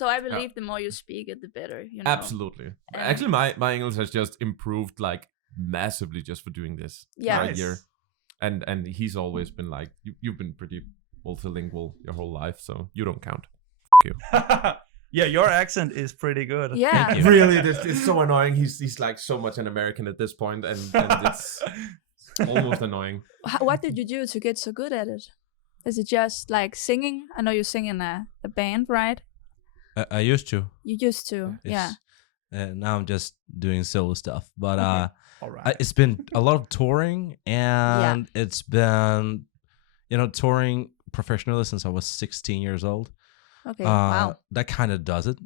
So I believe the more you speak it, the better. Absolutely. Actually, my English has just improved like massively just for doing this for a year. And he's always been like, you've been pretty multilingual your whole life, so you don't count. You. Yeah, your accent is pretty good. Yeah. Really, it's so annoying. He's like so much an American at this point, and it's almost annoying. What did you do to get so good at it? Is it just like singing? I know you sing in a band, right? I used to. You used to, yeah. Now I'm just doing solo stuff, but All right. it's been a lot of touring, and it's been, touring professionally since I was 16 years old. Okay, wow. That kind of does it.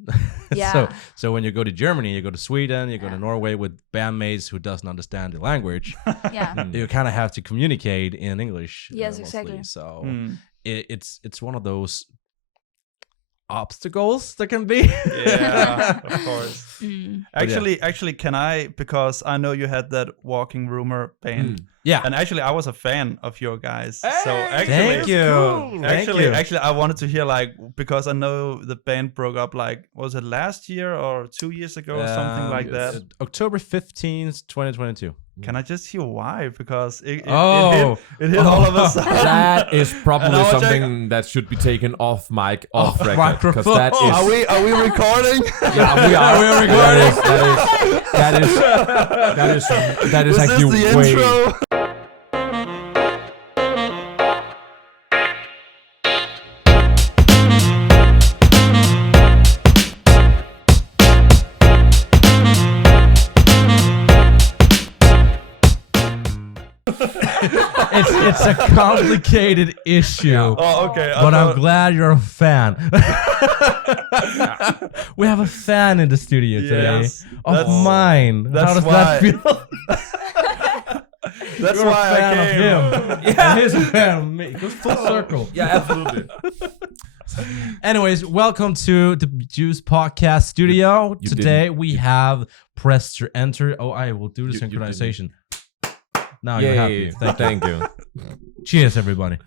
Yeah. So when you go to Germany, you go to Sweden, you go to Norway with bandmates who doesn't understand the language. You kind of have to communicate in English. Yes, mostly. exactly. So it's one of those obstacles that can be. Yeah, of course. Actually, can I, because I know you had that Walking Rumor band. Yeah. And actually, I was a fan of your guys. Hey, so actually, thank you. Cool. Actually, I wanted to hear because I know the band broke up was it last year or 2 years ago or something like that? October 15th, 2022. Can I just hear why? Because it hit Oh. all of a sudden. That is probably And I was something that should be taken off mic, off record, because microphone. that is. Are we recording? Yeah, we are. We're recording. That is Was this actually the way. intro? It's a complicated issue. Oh, okay. But I'm glad you're a fan. We have a fan in the studio today. Yes, Of mine. that's How does why. that feel? That's You're why a fan I came. of him. And he's a fan of me. It goes full circle. Yeah, absolutely. Anyways, welcome to the Juice Podcast Studio. You Today didn't- we have press to enter. Oh, I will do the synchronization. Now you're happy. Thank you. Cheers, everybody.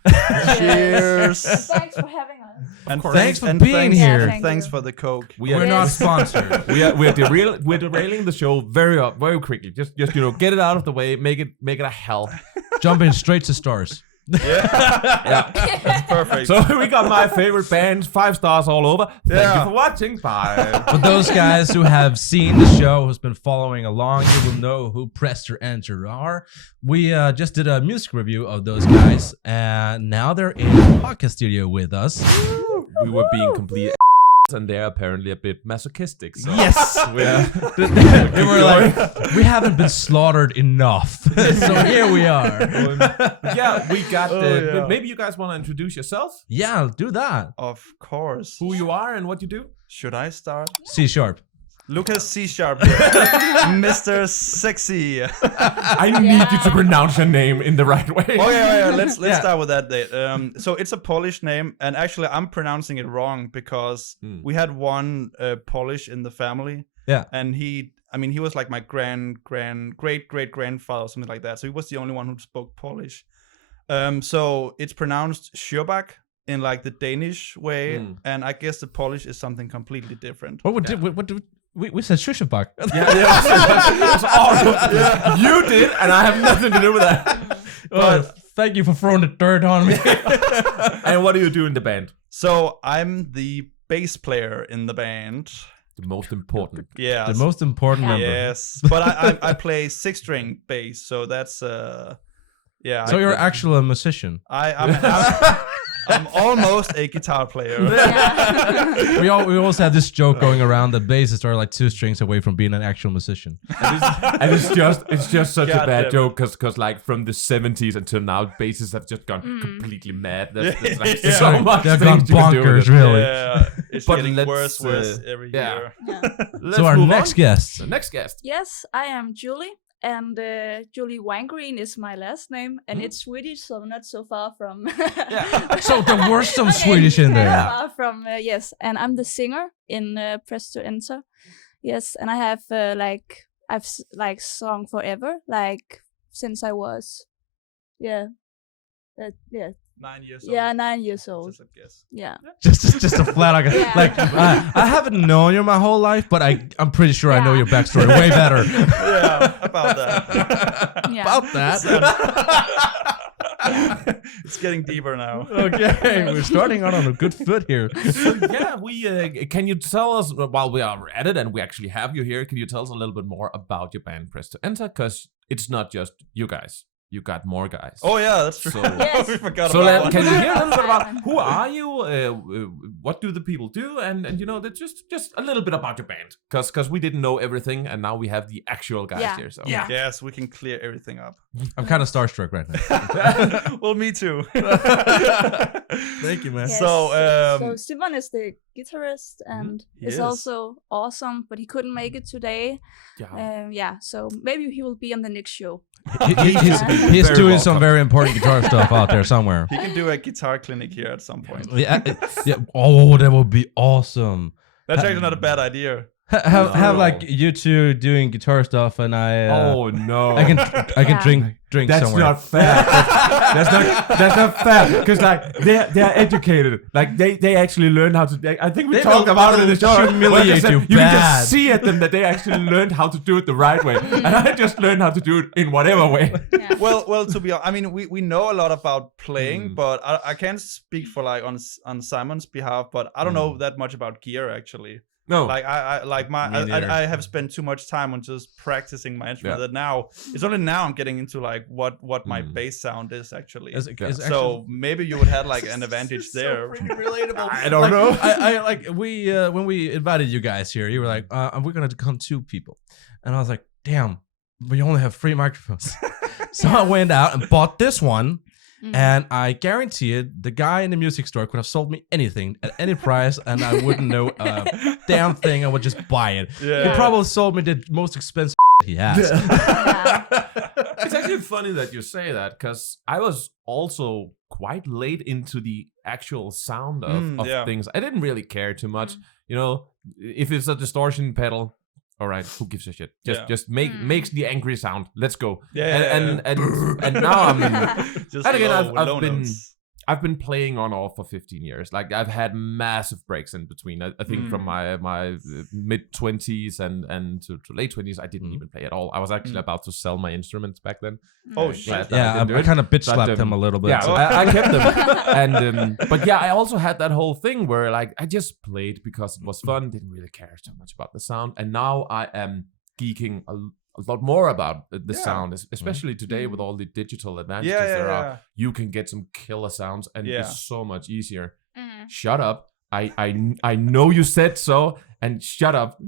Cheers. Thanks for having us. And Thanks for being here. thank Thanks you. for the Coke. We're not sponsored. We're derailing the show very quickly. Just get it out of the way. Make it a hell. Jumping straight to stars. Yeah. That's perfect. So we got my favorite bands, 5 stars all over. Thank Yeah. you for watching. Bye. For those guys who have seen the show, who's been following along, you will know who Press or Enter are. We just did a music review of those guys, and now they're in the podcast studio with us. We were being complete and they're apparently a bit masochistic. So Yes! They were like, we haven't been slaughtered enough. So here we are. yeah, we got yeah. maybe you guys want to introduce yourself, Yeah, do that. Of course. who you are and what you do. Should I start? C sharp. Lucas C Sharp here. Mr. Sexy. I need you to pronounce your name in the right way. Oh yeah. Let's start with that. So it's a Polish name, and actually I'm pronouncing it wrong because we had one Polish in the family. Yeah. And he was like my great grandfather or something like that. So he was the only one who spoke Polish. So it's pronounced Sjöbak in like the Danish way, and I guess the Polish is something completely different. What did we said Shushabak. You did, and I have nothing to do with that. Thank you for throwing the dirt on me. And what do you do in the band? So I'm the bass player in the band. The most important. Yeah. The most important member. Yes, but I play 6-string bass, so that's yeah. So you're actually a musician. I'm almost a guitar player. We also had this joke going around that bassists are like 2 strings away from being an actual musician. And it's just such God a bad damn joke because like from the 70s until now, bassists have just gone completely mad. There's like Yeah. so much They've gone things you can do with bonkers, it. really. Yeah, it's But getting let's, worse every year. Let's So our move next on. guest. The next guest. Yes, I am Julie, and Julie Winegreen is my last name, and it's Swedish, so not so far from. So there were some Swedish in there. Far from yes, and I'm the singer in Press to Enter. Yes, and I have I've sung forever, like since I was, 9 years old. Yeah, 9 years old. Just a guess. Yeah. Just a flat out. Yeah. Like I haven't known you my whole life, but I'm pretty sure I know your backstory way better. Yeah, about that. Yeah. About that. It's getting deeper now. Okay, we're starting out on a good foot here. So yeah, we can you tell us while we are at it and we actually have you here? Can you tell us a little bit more about your band Press to Enter? Because it's not just you guys. You got more guys. Oh yeah, that's true. So, Yes. We forgot so about can one. you hear a little bit about who are you? What do the people do? And you know, just a little bit about your band, because we didn't know everything, and now we have the actual guys Yeah. here. So Yes, we can clear everything up. I'm kind of starstruck right now. Well, me too. Thank you, man. Yes. So, Simon is the guitarist and is Yes. also awesome, but he couldn't make it today. yeah. So maybe he will be on the next show. He's Very doing welcome. some very important guitar stuff out there somewhere. he can do a guitar clinic here at some point. Yeah, yeah. Oh, that would be awesome. That's actually not a bad idea. Have No. like you two doing guitar stuff, and Oh no! I can Yeah. drink That's somewhere. not fair. That's not fair. Because like they're educated. Like they actually learn how to. I think we They talked will- about it in the they'll show. humiliate where you you can bad. just see at them that they actually learned how to do it the right way, and I just learned how to do it in whatever way. Yeah. Well, to be honest, I mean, we know a lot about playing, but I can't speak for like on Simon's behalf, but I don't know that much about gear actually. No, Like Me neither. I have spent too much time on just practicing my instrument. That now it's only now I'm getting into like what my bass sound is actually. So maybe you would have like an advantage there. Relatable. I don't know. I like we when we invited you guys here, you were like, we're gonna come 2 people, and I was like, damn, we only have 3 microphones. So I went out and bought this one. And I guarantee it, the guy in the music store could have sold me anything at any price, and I wouldn't know a damn thing. I would just buy it. Yeah. He probably sold me the most expensive he has. It's actually funny that you say that because I was also quite late into the actual sound of yeah. things. I didn't really care too much. You know, if it's a distortion pedal, all right, who gives a shit? Just makes the angry sound. Let's go. And now I'm Just and again low notes. I've been playing on off for 15 years. Like I've had massive breaks in between. I think from my mid 20s and to late 20s, I didn't even play at all. I was actually about to sell my instruments back then. Oh shit! Yeah, I kind of bitch slapped him a little bit. Yeah, so- I kept them. And but yeah, I also had that whole thing where like I just played because it was fun. Didn't really care so much about the sound. And now I am geeking a lot more about the sound, especially today with all the digital advantages there are. You can get some killer sounds, and it's so much easier. Shut up! I know you said so, and shut up.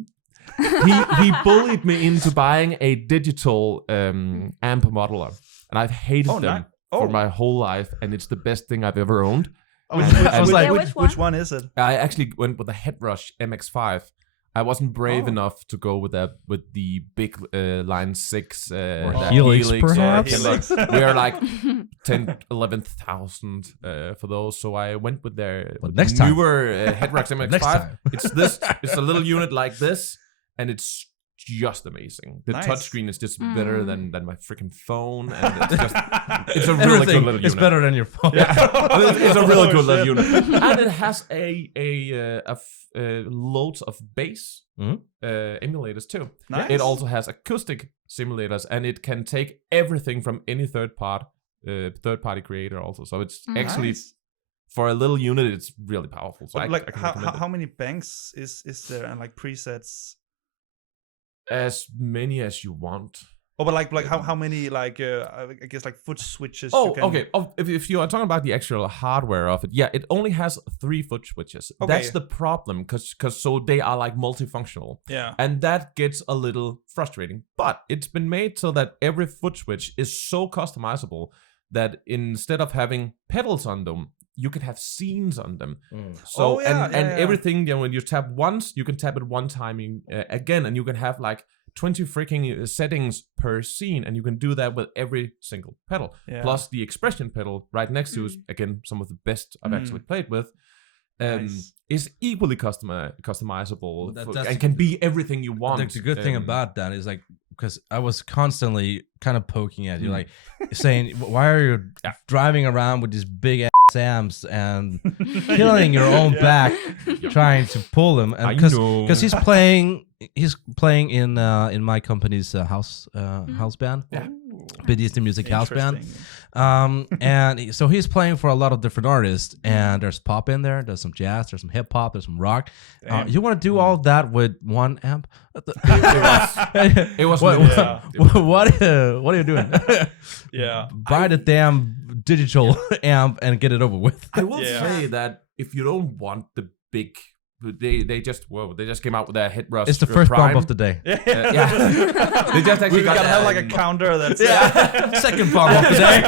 He bullied me into buying a digital amp modeler, and I've hated them for my whole life, and it's the best thing I've ever owned. Which one is it? I actually went with a Headrush MX5. I wasn't brave enough to go with the big Line 6 or Helix, perhaps. We're like 11,000 for those, so I went with their next time. newer Headrush MX5. Next time. It's a little unit like this, and it's just amazing. The touchscreen is just better than my freaking phone, and it's a really good little unit. It's better than your phone. Yeah, it's a really good little unit, and it has loads of bass emulators too. Nice. It also has acoustic simulators, and it can take everything from any third party creator also. So it's actually for a little unit, it's really powerful. So But like I can how many banks is there and like presets? as many as you want. Oh, but like how many like I guess like foot switches? Oh, you can... okay. Oh, if you are talking about the actual hardware of it, yeah, it only has 3 foot switches. Okay. That's the problem, because so they are like multifunctional. Yeah. And that gets a little frustrating. But it's been made so that every foot switch is so customizable that instead of having pedals on them, you can have scenes on them. So and everything, you know, when you tap once, you can tap it one time again, and you can have like 20 freaking settings per scene, and you can do that with every single pedal. Plus the expression pedal right next to is again some of the best I've actually played with. Is equally customizable and can be everything you want. The good thing about that is like, because I was constantly kind of poking at you, like saying, why are you driving around with this big ass Sam's and killing your own back trying to pull them, and because he's playing in my company's house band, BDSD music house band, and so he's playing for a lot of different artists, and there's pop in there, there's some jazz, there's some hip hop, there's some rock. You want to do all that with one amp? It was what are you doing? Yeah, buy the damn digital amp and get it over with. I will say that if you don't want the big, they just came out with their hit rush. It's the first Prime. bump of the day. Yeah. They just actually gotta have like a counter that's second bump of the day.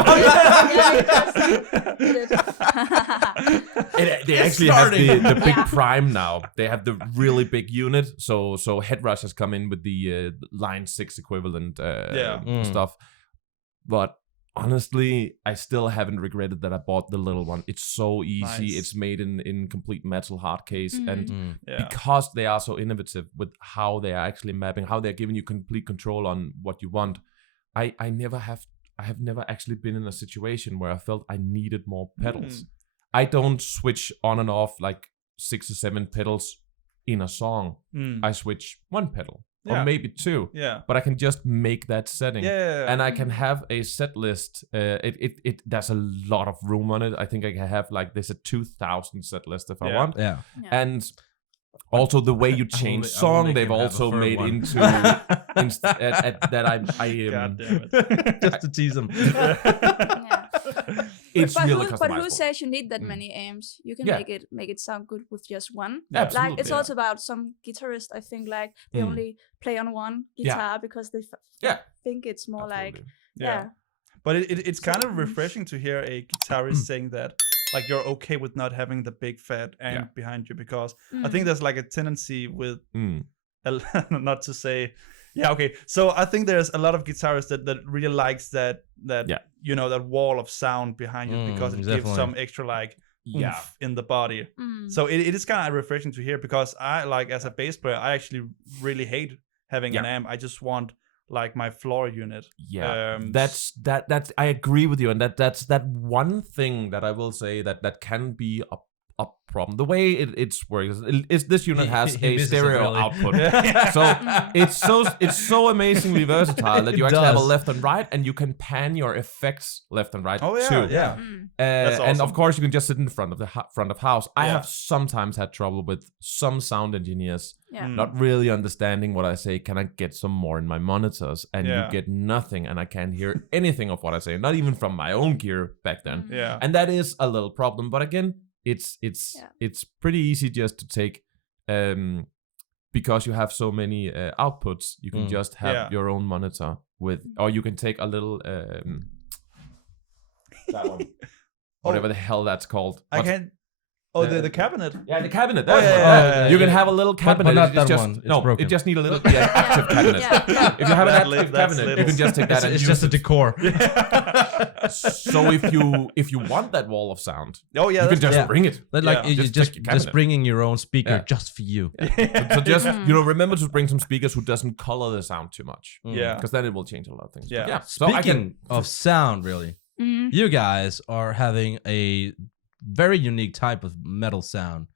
They actually have the big Prime now. They have the really big unit. So Head Rush has come in with the Line 6 equivalent stuff. But honestly, I still haven't regretted that I bought the little one. It's so easy. Nice. It's made in complete metal hard case. And because they are so innovative with how they are actually mapping, how they're giving you complete control on what you want, I have never actually been in a situation where I felt I needed more pedals. I don't switch on and off like 6 or 7 pedals in a song. I switch one pedal. Or maybe 2, but I can just make that setting, and I can have a set list. It there's a lot of room on it. I think I can have like there's a 2,000 set list if I want. And also the way you change song, they've also made into that I God damn it. just to tease them. It's really customizable. But who says you need that many amps? You can make it sound good with just one. Absolutely, like it's also about some guitarists. I think like they only play on one guitar because they think it's more like But it's kind of refreshing to hear a guitarist saying that, like, you're okay with not having the big fat amp behind you, because I think there's like a tendency with not to say. Yeah, okay. So I think there's a lot of guitarists that really likes that you know, that wall of sound behind you, because it gives some extra like oomph in the body. So it is kind of refreshing to hear, because I, like, as a bass player, I actually really hate having an amp. I just want like my floor unit. That's I agree with you, and that's that one thing that I will say that can be a problem. The way it's works is this unit has a stereo output. So it's so amazingly versatile that you actually have a left and right, and you can pan your effects left and right too. That's awesome. And of course you can just sit in front of the front of house. I have sometimes had trouble with some sound engineers not really understanding what I say. Can I get some more in my monitors? And you get nothing, and I can't hear anything of what I say, not even from my own gear back then. And that is a little problem. But again, it's pretty easy just to take, because you have so many outputs. You can just have your own monitor with, or you can take a little that one, whatever the hell that's called. The cabinet. Yeah, the cabinet. You can have a little cabinet. But not that one. It just need a little active cabinet. If you have an active cabinet, you can just take that. It's just a decor. So if you want that wall of sound, you can just bring it. Like you just bringing your own speaker just for you. So just remember to bring some speakers who doesn't color the sound too much. Because then it will change a lot of things. So speaking of sound, really, you guys are having a very unique type of metal sound.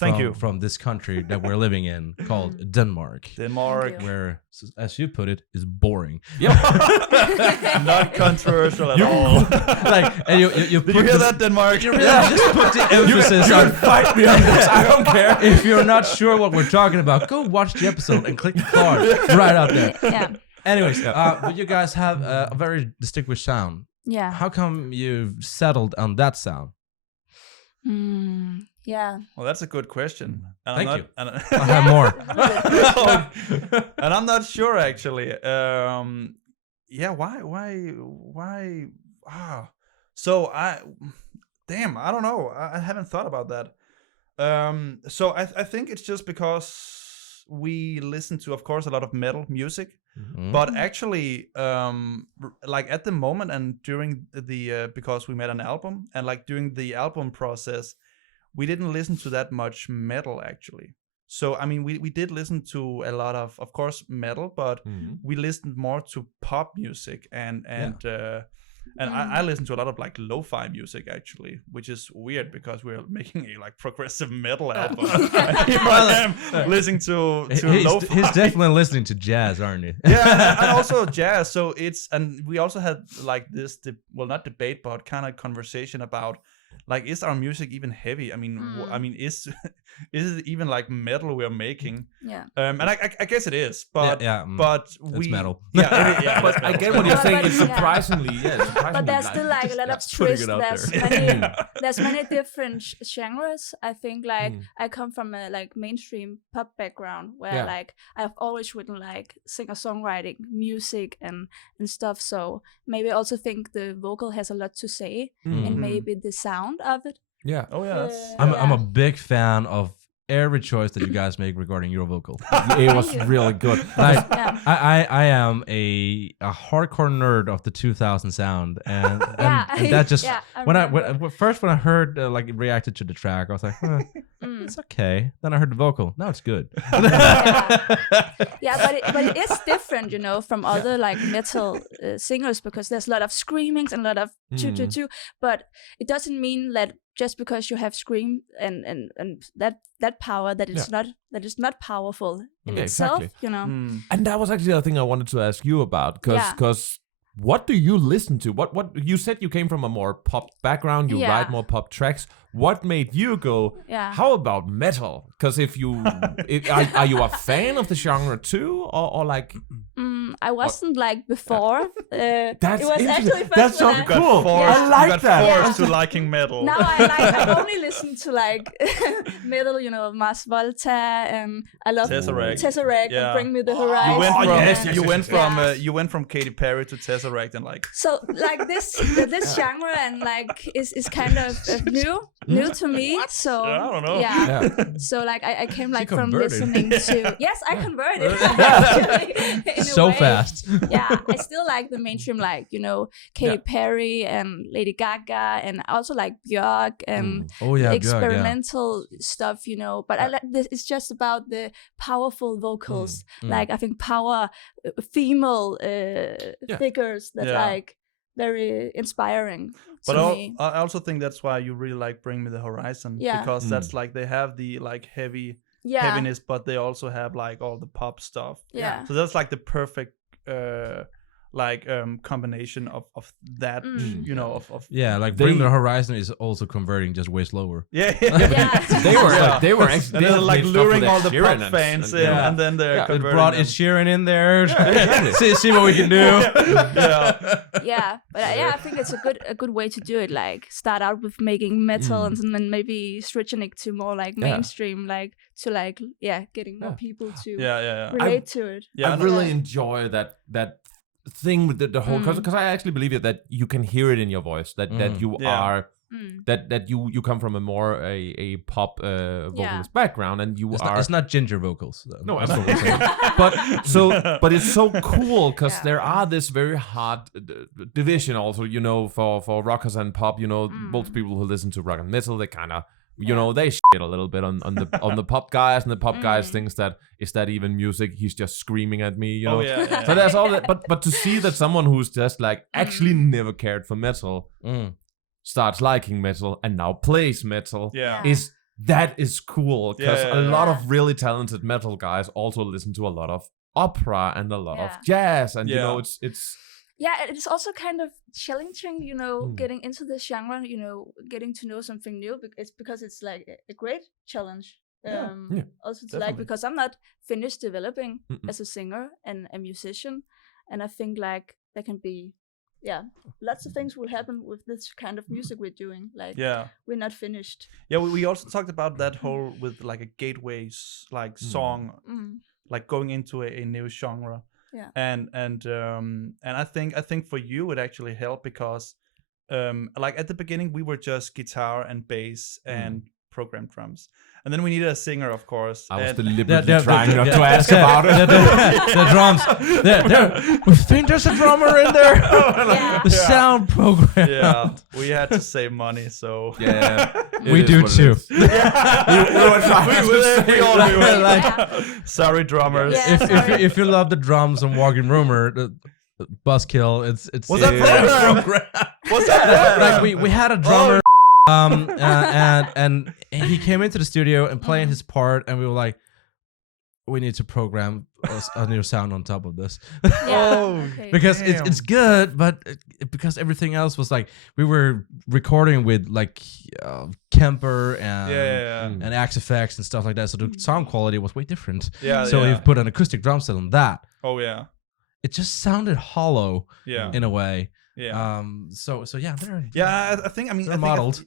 Thank you. From this country that we're living in, called Denmark. Where, as you put it, is boring. Not controversial at all. Like, and you Did you hear that, Denmark? You really just put the emphasis on. Fight me on this. I don't care. If you're not sure what we're talking about, go watch the episode and click the card right out there. Anyways, but you guys have a very distinguished sound. How come you've settled on that sound? Well, that's a good question. And Thank you. I have more. And I'm not sure, actually. Why? So I don't know. I haven't thought about that. So I think it's just because we listen to, of course, a lot of metal music. But actually, like at the moment and during the because we made an album, and like during the album process, we didn't listen to that much metal, actually. So I mean, we did listen to a lot of course, metal, but we listened more to pop music and And I listen to a lot of like lo-fi music actually, which is weird because we're making a like progressive metal album. I am listening to lo-fi. He's definitely listening to jazz, aren't you? Yeah, and also jazz. So and we also had like this, not debate, but kind of conversation about like, is our music even heavy? I mean, is it even like metal we're making? Yeah. And I guess it is, but but it's metal. Yeah, but I get what you're saying. It's surprisingly, But there's still like a lot of twists. There's many different genres. I think like I come from a like mainstream pop background where like I've always written like singer-songwriting, music and stuff. So maybe I also think the vocal has a lot to say, and maybe the sound of it. Yeah. Oh yeah. I'm a big fan of every choice that you guys make regarding your vocal. It was really good. Like I am a hardcore nerd of the 2000 sound, and that just when I heard like reacted to the track, I was like, it's okay. Then I heard the vocal. Now it's good. But it is different, you know, from other like metal singers, because there's a lot of screamings and a lot of choo. But it doesn't mean that just because you have scream and that power that it's not powerful in itself, exactly. you know. And that was actually the thing I wanted to ask you about, because what do you listen to? What you said you came from a more pop background, you write more pop tracks. What made you go, how about metal? Because are you a fan of the genre too, or like? I wasn't like before. That's it was actually first that's so when cool. I like that. Forced to liking metal. Now I only listen to like metal, you know, Mars Volta, and I love Tesseract and Bring Me the Horizon. You went from Katy Perry to Tesseract and like. So like this genre and like is kind of new to me. So I don't know. Yeah. So like I came like from listening to I converted. So fast. Yeah, I still like the mainstream, like, you know, Katy Perry and Lady Gaga, and I also like Björk and experimental stuff, you know. But I like this. It's just about the powerful vocals. Like I think power female figures that like very inspiring. But I also think that's why you really like Bring Me the Horizon, because that's like they have the like heaviness, but they also have like all the pop stuff. Yeah. So that's like the perfect combination of that, you know, of like Bring Me the Horizon is also converting just way slower. They were actually they're like luring all the pop fans in, and then they're converting. It brought Ed Sheeran in there. See what we can do. But I think it's a good way to do it. Like start out with making metal and then maybe switching it to more like mainstream, like to like getting more people to relate to it. I really enjoy that thing with the whole, because I actually believe that you can hear it in your voice that you are that you come from a more a pop vocalist background, and it's not ginger vocals though. No, absolutely. but it's so cool because there are this very hard division also, you know, for rockers and pop, you know, both people who listen to rock and metal, they kind of, you know, they shit a little bit on the pop guys, and the pop guys thinks that is that even music? He's just screaming at me, you know. So there's all that. But to see that someone who's just like actually never cared for metal starts liking metal and now plays metal is cool, because a lot of really talented metal guys also listen to a lot of opera and a lot of jazz, and you know, it's it's also kind of challenging, you know, getting into this genre, you know, getting to know something new. It's because it's like a great challenge. Also to like, because I'm not finished developing as a singer and a musician, and I think like there can be lots of things will happen with this kind of music we're doing. Like we're not finished. We also talked about that whole with like a gateway like song, like going into a new genre. And I think for you it actually helped because like at the beginning we were just guitar and bass and programmed drums, and then we needed a singer, of course. I was deliberately trying not to ask about it. The drums. We think there's a drummer in there. The sound program. Yeah, we had to save money, so we do too. We all do it. Sorry, drummers. If you love the drums and Walking Rumor, Buzzkill. It's What's that program? What's that program? Like we had a drummer, and he came into the studio and playing his part, and we were like, we need to program a new sound on top of this. Because it's good, but because everything else was like, we were recording with like Kemper and Axe effects and stuff like that, so the sound quality was way different. So we've put an acoustic drum set on that. Oh yeah. It just sounded hollow in a way. Yeah. So yeah, I think they're modeled.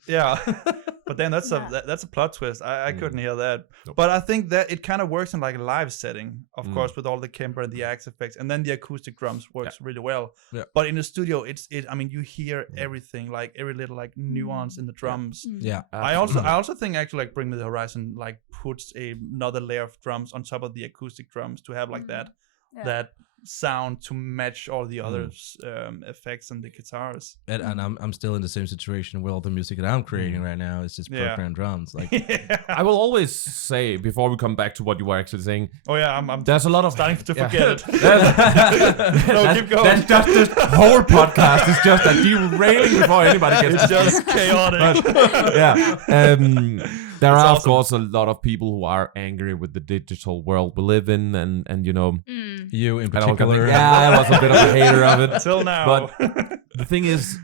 But then that's a plot twist. I couldn't hear that. Nope. But I think that it kind of works in like a live setting, of course, with all the Kemper and the Axe effects, and then the acoustic drums works really well. Yeah. But in the studio, I mean, you hear everything, like every little like nuance in the drums. Yeah. I also think actually like Bring Me the Horizon like puts another layer of drums on top of the acoustic drums to have like that sound to match all the other effects and the guitars. And I'm still in the same situation with all the music that I'm creating right now. It's just programmed drums. Like I will always say before we come back to what you were actually saying. Oh yeah, I'm there's a lot of starting to forget it. Keep going. That's just this whole podcast is just like derailing before anybody gets. It's just chaotic. There are of course a lot of people who are angry with the digital world we live in, and you know, you in particular. I was a bit of a hater of it till now. But the thing is,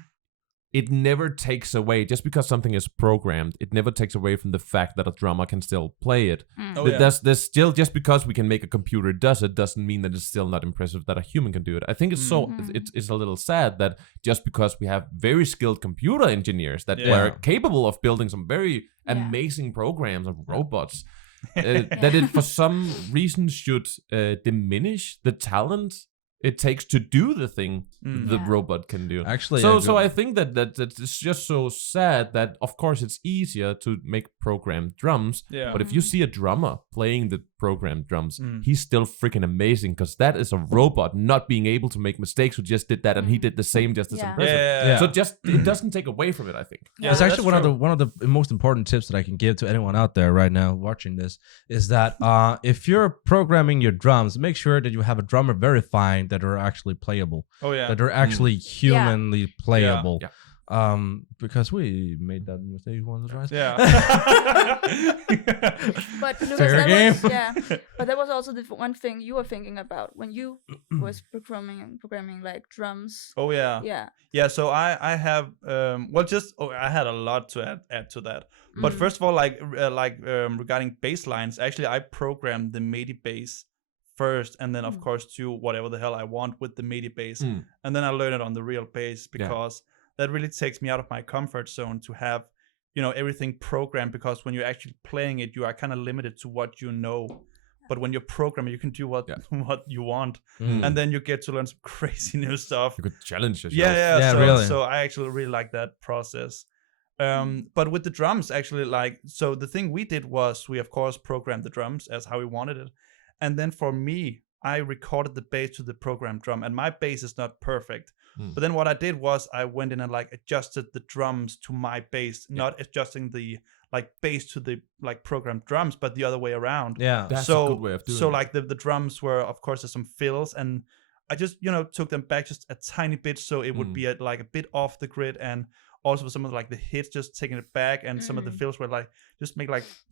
it never takes away, just because something is programmed, it never takes away from the fact that a drummer can still play it. There's still, just because we can make a computer does it, doesn't mean that it's still not impressive that a human can do it. I think it's it's a little sad that just because we have very skilled computer engineers that are capable of building some very amazing programs of robots, that it for some reason should diminish the talent it takes to do the thing the robot can do. Actually, so I think that it's just so sad that of course it's easier to make programmed drums, but if you see a drummer playing the programmed drums, he's still freaking amazing, because that is a robot not being able to make mistakes who just did that, and he did the same just as impressive. So just it doesn't take away from it, I think. It's actually one of the most important tips that I can give to anyone out there right now watching this is that if you're programming your drums, make sure that you have a drummer verifying that are actually playable. That are actually humanly playable. Because we made that mistake once or twice. But Lucas, but that was also the one thing you were thinking about when you was programming like drums. So I have I had a lot to add to that. But first of all, regarding bass lines, actually I programmed the MIDI bass first, and then of course do whatever the hell I want with the MIDI bass, and then I learn it on the real bass, because that really takes me out of my comfort zone to have, you know, everything programmed, because when you're actually playing it, you are kind of limited to what you know. But when you're programming, you can do what you want, and then you get to learn some crazy new stuff. You could challenge yourself. Really. So I actually really like that process. But with the drums, actually, so the thing we did was we of course programmed the drums as how we wanted it. And then for me, I recorded the bass to the programmed drum, and my bass is not perfect. But then what I did was I went in and adjusted the drums to my bass, not adjusting the bass to the programmed drums, but the other way around. That's a good way of doing it. So the drums were, of course, there's some fills, and I just took them back just a tiny bit, so it would be a bit off the grid, and also some of the hits just taking it back, and some of the fills were just make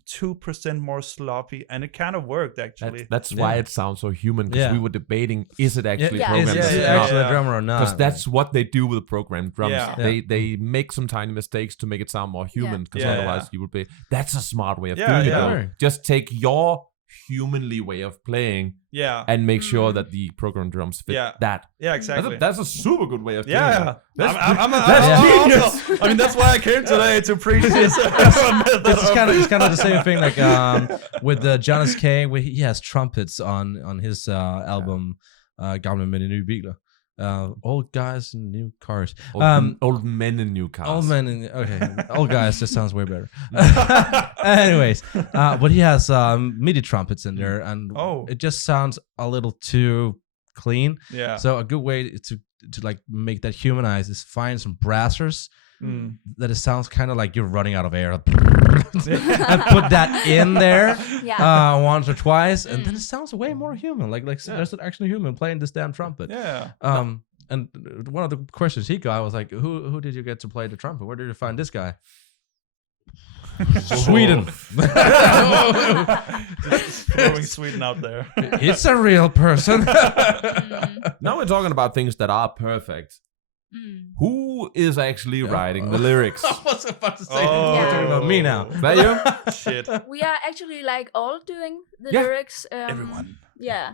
2% more sloppy, and it kind of worked actually. That's why it sounds so human, because we were debating, is it actually programmed? Is it actually a drummer or not? Because that's what they do with the programmed drums. They make some tiny mistakes to make it sound more human, because otherwise you would be. That's a smart way of doing it though. Just take your humanly way of playing and make sure that the programmed drums fit that. Exactly. That's a super good way of doing it. That's genius. I mean, that's why I came today, to preach this. It's kind of the same thing with Jonas K. He has trumpets on his album Gamle Men i Nye Biler. Old guys in new cars. Old men in new cars. Old guys just sounds way better. Anyways, but he has MIDI trumpets in there, and it just sounds a little too clean. So a good way to like make that humanize is find some brassers that it sounds kind of like you're running out of air, and put that in there once or twice, and then it sounds way more human. Like there's an actual human playing this damn trumpet. And one of the questions he got was like, who did you get to play the trumpet? Where did you find this guy? Sweden. Just throwing Sweden out there. It's a real person. Now we're talking about things that are perfect. Who is actually writing the lyrics? I was about to say, you're talking about me now. Is that you? Shit. We are actually like all doing the lyrics. Everyone. Yeah,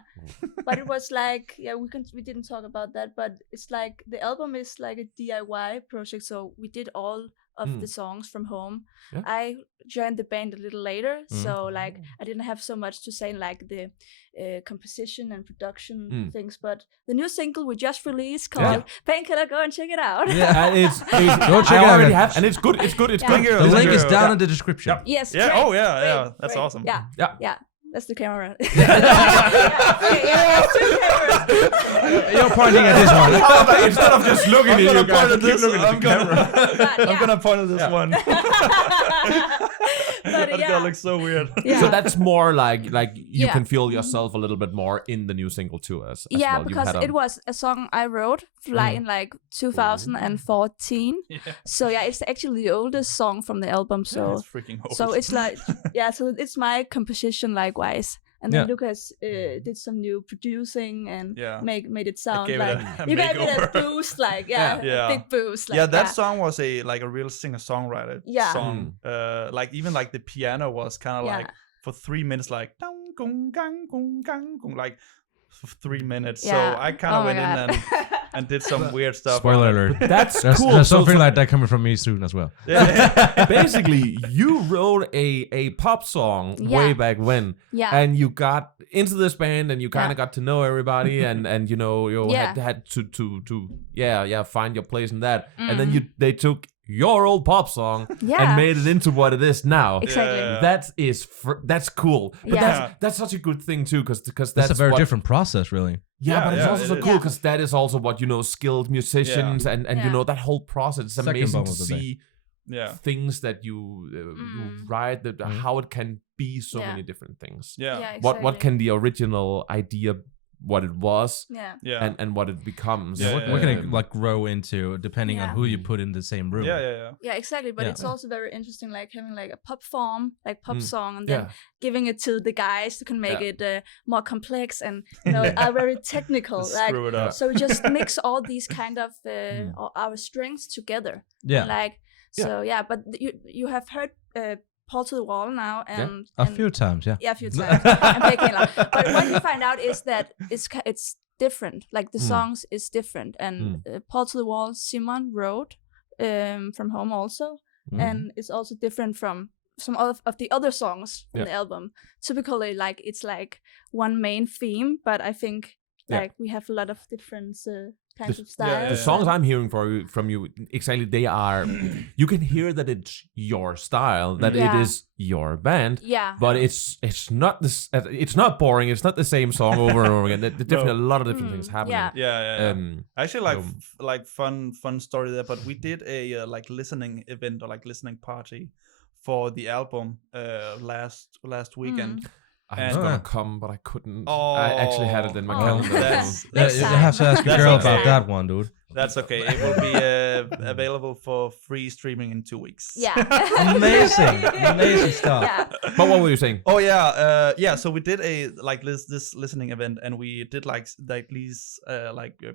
but it was like we didn't talk about that, but it's like the album is like a DIY project, so we did all of the songs from home. I joined the band a little later, so like I didn't have so much to say in like the composition and production things, but the new single we just released called Painkiller, go and check it out. Yeah, it's Go check it out. and it's good. It's good. It's good. The link is down in the description. Yes. Yeah. Great, Oh yeah. great, Yeah. That's great. awesome. Yeah. That's the camera. You're pointing at this one. Instead of just looking at you guys, keep looking at the camera. I'm gonna point at this one. That's gonna look so weird. So that's more like you can feel yourself a little bit more in the new single too, as well. Because it was a song I wrote in like 2014. So it's actually the oldest song from the album. So it's freaking old. So it's like so it's my composition likewise. And then Lucas did some new producing and made it sound like you gave it a boost, like big boost. Like, that song was a real singer-songwriter song. Like even like the piano was kind of like for 3 minutes, like dong gong gang gong gang gong, like for 3 minutes. So I kind of went in and did some weird stuff. Spoiler alert. That's cool. There's something like that coming from me soon as well. Basically, you wrote a pop song way back when, and you got into this band, and you kind of got to know everybody, and you had to find your place in that, and then they took your old pop song and made it into what it is now. Exactly. That's cool. But that's such a good thing too, because that's a very different process, really. But it's also so cool because that is also what skilled musicians and that whole process. It's amazing to see things that you write, that how it can be so many different things. Exactly. What can the original idea, what it was, and what it becomes. What can it like grow into depending on who you put in the same room. Yeah, exactly. But it's also very interesting, like having like a pop form, like pop song, and then giving it to the guys who can make it more complex and are very technical. Like screw it up. so, we just mix all these kind of our strengths together. But you have heard. Paul to the Wall now, and a few times, a few times. But what you find out is that it's different. Like the songs is different, and Paul to the Wall, Simon wrote from home also, and it's also different from some of the other songs from the album. Typically, like it's like one main theme, but I think like we have a lot of different kinds of styles. The songs I'm hearing from you, exactly, they are. You can hear that it's your style, that it is your band. But it's not this. It's not boring. It's not the same song over and over again. There's a lot of different things happening. Actually, like fun story there. But we did a like listening event or like listening party for the album last weekend. I was gonna come, but I couldn't. I actually had it in my calendar. You have to ask your girl about that one, dude. That's okay. It will be available for free streaming in 2 weeks. Amazing stuff. But what were you saying? Oh so we did a like this listening event, and we did like these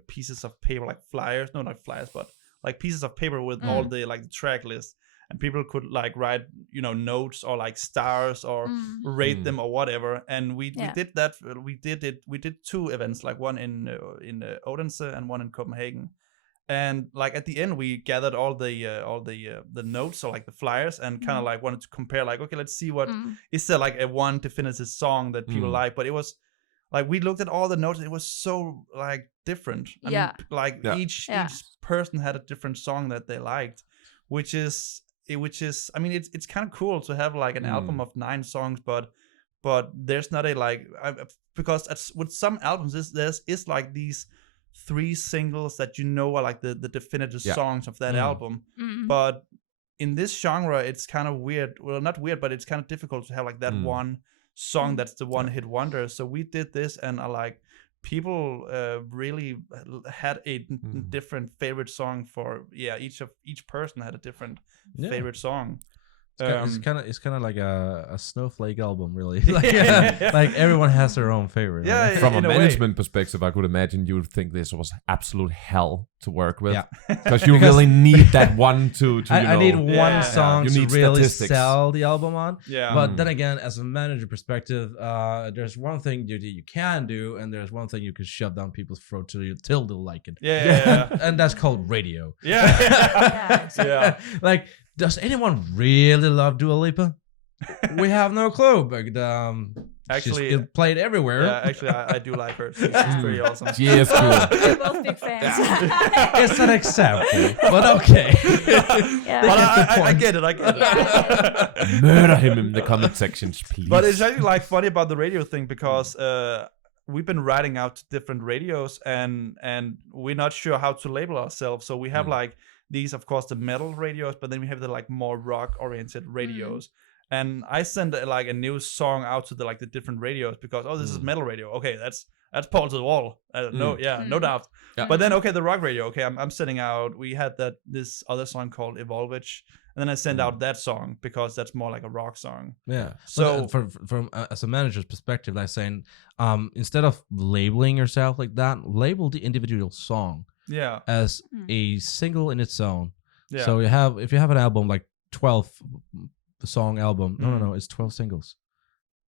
pieces of paper, like flyers. No, not flyers, but like pieces of paper with all the like track lists. And people could like write, notes or like stars or rate them or whatever. And we did that. We did 2 events, like one in Odense and one in Copenhagen. And like at the end, we gathered all the notes or like the flyers and kind of like wanted to compare. Like, okay, let's see what is there like a one definitive song that people like. But it was like we looked at all the notes. And it was so like different. I mean, like each person had a different song that they liked, which is I mean it's kind of cool to have like an album of 9 songs, but there's not a like because with some albums there's like these 3 singles that you know are like the definitive songs of that album. But in this genre, it's kind of weird. Well, not weird, but it's kind of difficult to have like that one song that's the one hit wonder. So we did this, and I like people really had a different favorite song for each person had a different favorite song. It's kind of like a snowflake album, really. Like everyone has their own favorite. Yeah, right? From a management perspective, I could imagine you would think this was absolute hell to work with. Yeah. Because you really need that one to I need one song to really statistics. sell the album on. Yeah. But then again, as a manager perspective, there's one thing you can do, and there's one thing you can shove down people's throat till they like it. Yeah. And that's called radio. Yeah. Like, does anyone really love Dua Lipa? We have no clue, but Actually, she's played everywhere. Yeah, actually, I do like her. She's pretty awesome. She is cool. We're both big fans. It's an example, but okay. But I get it. Murder him in the comment sections, please. But it's actually like funny about the radio thing because we've been writing out to different radios and we're not sure how to label ourselves. So we have like these, of course, the metal radios, but then we have the like more rock oriented radios. And I send like a new song out to the different radios because this is metal radio. Okay, that's Paul to the wall. No doubt. Yeah. But then the rock radio. Okay, I'm sending out. We had this other song called Evolvage, and then I send out that song because that's more like a rock song. Yeah. So from as a manager's perspective, like saying, instead of labeling yourself like that, label the individual song. Yeah. As a single in its own. Yeah. So if you have an album like 12 song album, no, it's 12 singles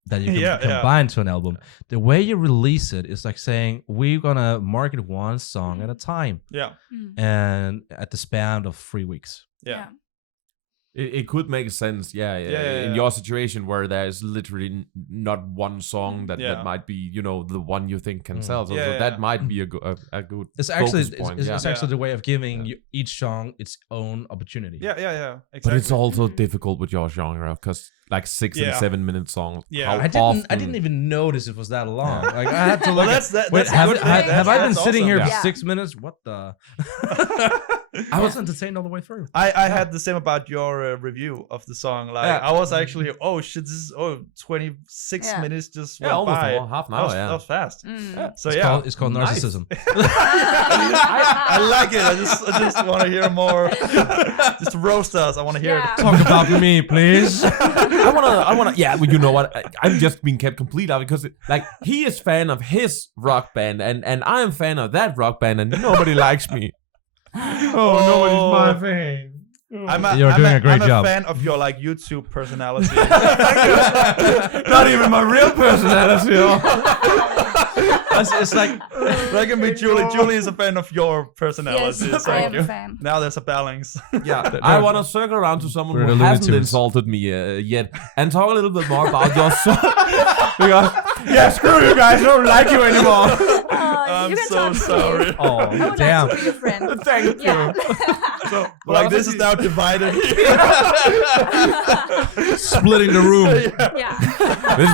that you can combine to an album. The way you release it is like saying we're gonna market one song at a time. Yeah. And at the span of 3 weeks. Yeah. It could make sense, in your situation where there's literally not one song that might be, the one you think can sell. So that might be a good It's actually point. It's actually the way of giving each song its own opportunity. Yeah, exactly. But it's also difficult with your genre because like 6 and 7 minute songs. Yeah, I didn't even notice it was that long. Like I had to look. Wait, have I been sitting awesome. here for 6 minutes? What the? I was entertained all the way through. I had the same about your review of the song. Like I was actually, oh shit, this is 26 minutes just went almost by. Half an hour. That was fast. So it's called narcissism. I like it. I just want to hear more. Just roast us. I want to hear it. Talk about me, please. I wanna. Yeah, well, you know what? I'm just being kept complete out because he is fan of his rock band and I am fan of that rock band and nobody likes me. Nobody's my fan. You're doing a great job. I'm a fan of your YouTube personality. Not even my real personality. It's like that can be Julie. Julie is a fan of your personality. Yes, I am a fan. Now there's a balance. Yeah, I want to circle around to someone who hasn't insulted me yet and talk a little bit more about your song. Because, screw you guys, I don't like you anymore. I'm so sorry. Oh, damn. Like to be your friend. Thank you. So, this is now divided. Splitting the room.